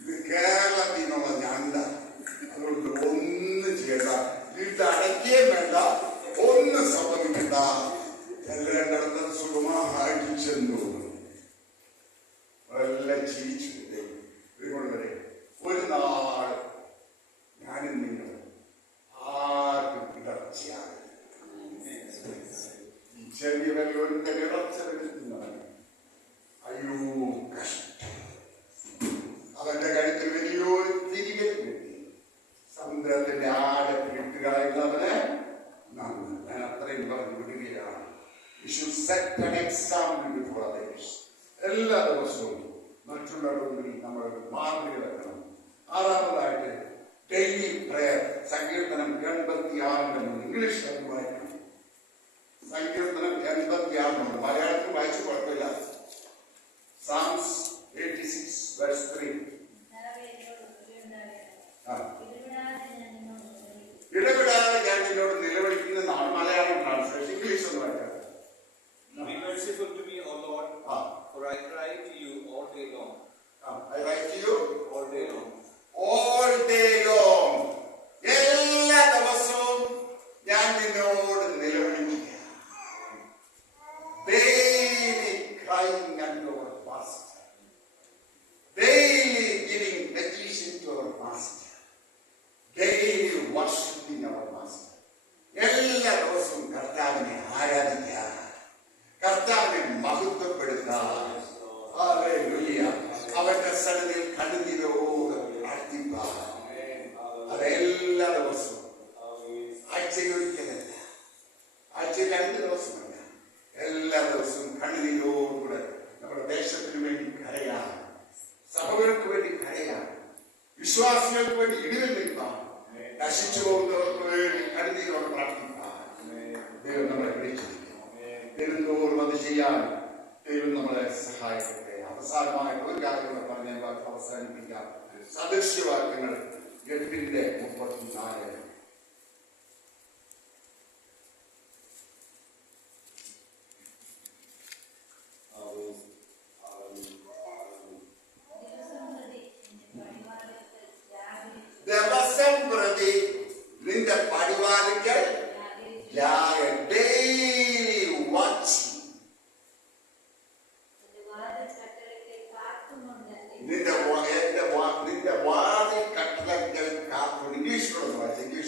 ഇത് കേരളത്തിൽ നിന്നുള്ള ഞണ്ട. അതുകൊണ്ട് ഒന്നും ചെയ്യണ്ട, ഇത് അടയ്ക്കുകയും വേണ്ട, ഒന്നും സംഭവിക്കണ്ട. എല്ലായിടത്തും സുഖമായിട്ട് ചെന്നു എല്ലാം ചിരിച്ചു. ഇതുകൊണ്ടേ ഒരു നാൾ ഞാനും നിങ്ങൾ ആർക്കും ഇടർച്ചയാണ്. ഈ ചെറിയ വലിയൊരുത്തൻ ഇടർച്ച വരുത്തുന്നതാണ്. അയ്യോ കഷ്ടം. അവന്റെ കഴുത്തിൽ വലിയൊരു തിരികെ കിട്ടി. സമുദ്രത്തിന്റെ ആഴത്തിലിട്ട് കളയുന്നവന് ഞാൻ അത്രയും പറഞ്ഞു വിടുകയാണ്. എല്ലാ ദിവസവും മറ്റുള്ളവരുടെ മുമ്പിൽ നമ്മൾ മാറി വെക്കണം. ആറാമതായിട്ട് ഡെയിലി പ്രയർ. സങ്കീർത്തനം 86 ഇംഗ്ലീഷ് വായിക്കണം. സങ്കീർത്തനം 86 മലയാളത്തിൽ വായിച്ചു കുഴപ്പമില്ല. Psalms 86 verse 3. ഇടപെടാതെ ഞാൻ നിന്നോട് നിലവിളിക്കുന്നതാണ് മലയാളം ട്രാൻസ്ലേഷൻ. ഇംഗ്ലീഷ് ഒന്ന് വായിക്കാം. Be merciful to me, O Lord, for I cry to you all day long. I write to you All day long. all day long. എല്ലാ ദിവസവും ഞാൻ നിന്നോട് നിലവിളിക്കുക. Daily crying unto our Master. Daily giving petition to our Master. Daily worshiping our Master. എല്ലാ ദിവസവും കർത്താവിനെ ആരാധിക്കുക, കർത്താവിനെ മഹത്വപ്പെടുത്താൻ. Hallelujah. അവന്റെ സന്നിധിയിൽ കണ്ണുനീരോട് പ്രാർത്ഥിപ്പാൻ. അത് എല്ലാ ദിവസവും, ആഴ്ചയിൽ ഒരിക്കലല്ല, ആഴ്ചയിൽ 2 ദിവസമല്ല, എല്ലാ ദിവസവും കണ്ണുനീരോടുകൂടെ നമ്മുടെ ദേശത്തിന് വേണ്ടി കരയാൻ, സഭകൾക്ക് വേണ്ടി കരയാൻ, വിശ്വാസികൾക്ക് വേണ്ടി ഇടിവിൽ നിൽക്കാൻ, നശിച്ചു പോകുന്നവർക്ക് വേണ്ടി കണ്ണുനീരോട് പ്രാർത്ഥിക്കാൻ ദൈവം നമ്മളെ വിളിച്ചിരിക്കും. ദൈവത്തോടും അത് ചെയ്യാൻ ദൈവം നമ്മളെ സഹായിക്കട്ടെ. അവസാനമായിട്ട് ഒരു കാര്യം പറഞ്ഞ അവസാനിപ്പിക്കാം. സദൃശ്യവാക്യങ്ങൾ 8:34. ദിവസം പ്രതി നിന്റെ പടിവാതിക്കൽ ഡെയിലി വാച്ച്. നിന്റെ വാതിൽ കട്ടളക്കൽ കാത്തു. ഇംഗ്ലീഷിലൊന്ന് വായിച്ചു. ഇംഗ്ലീഷ്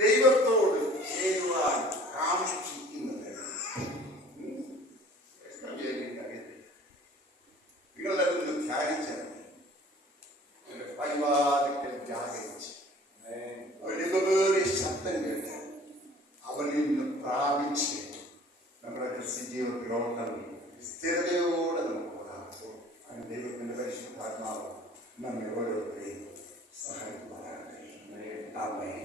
ദൈവത്തോട് ചേരുവാൻ കാക്ഷിക്കുന്നത് നിങ്ങളതൊന്ന് ധ്യാനിച്ചാൽ പരിവാദത്തിൽ ജാഗരിച്ച് ഒരുപേറി ശബ്ദം കേട്ട് അവനിൽ നിന്ന് പ്രാപിച്ച് നമ്മുടെ ക്രിസ്ത്യ ജീവിതത്തിലോട്ടം സ്ഥിരതയോടെ നമുക്ക് പോകാം. ദൈവത്തിന്റെ പരിശുദ്ധാത്മാവ് നമ്മെ ഓരോരുത്തരെയും സഹായിക്കുവാനാകട്ടെ. ആമേൻ.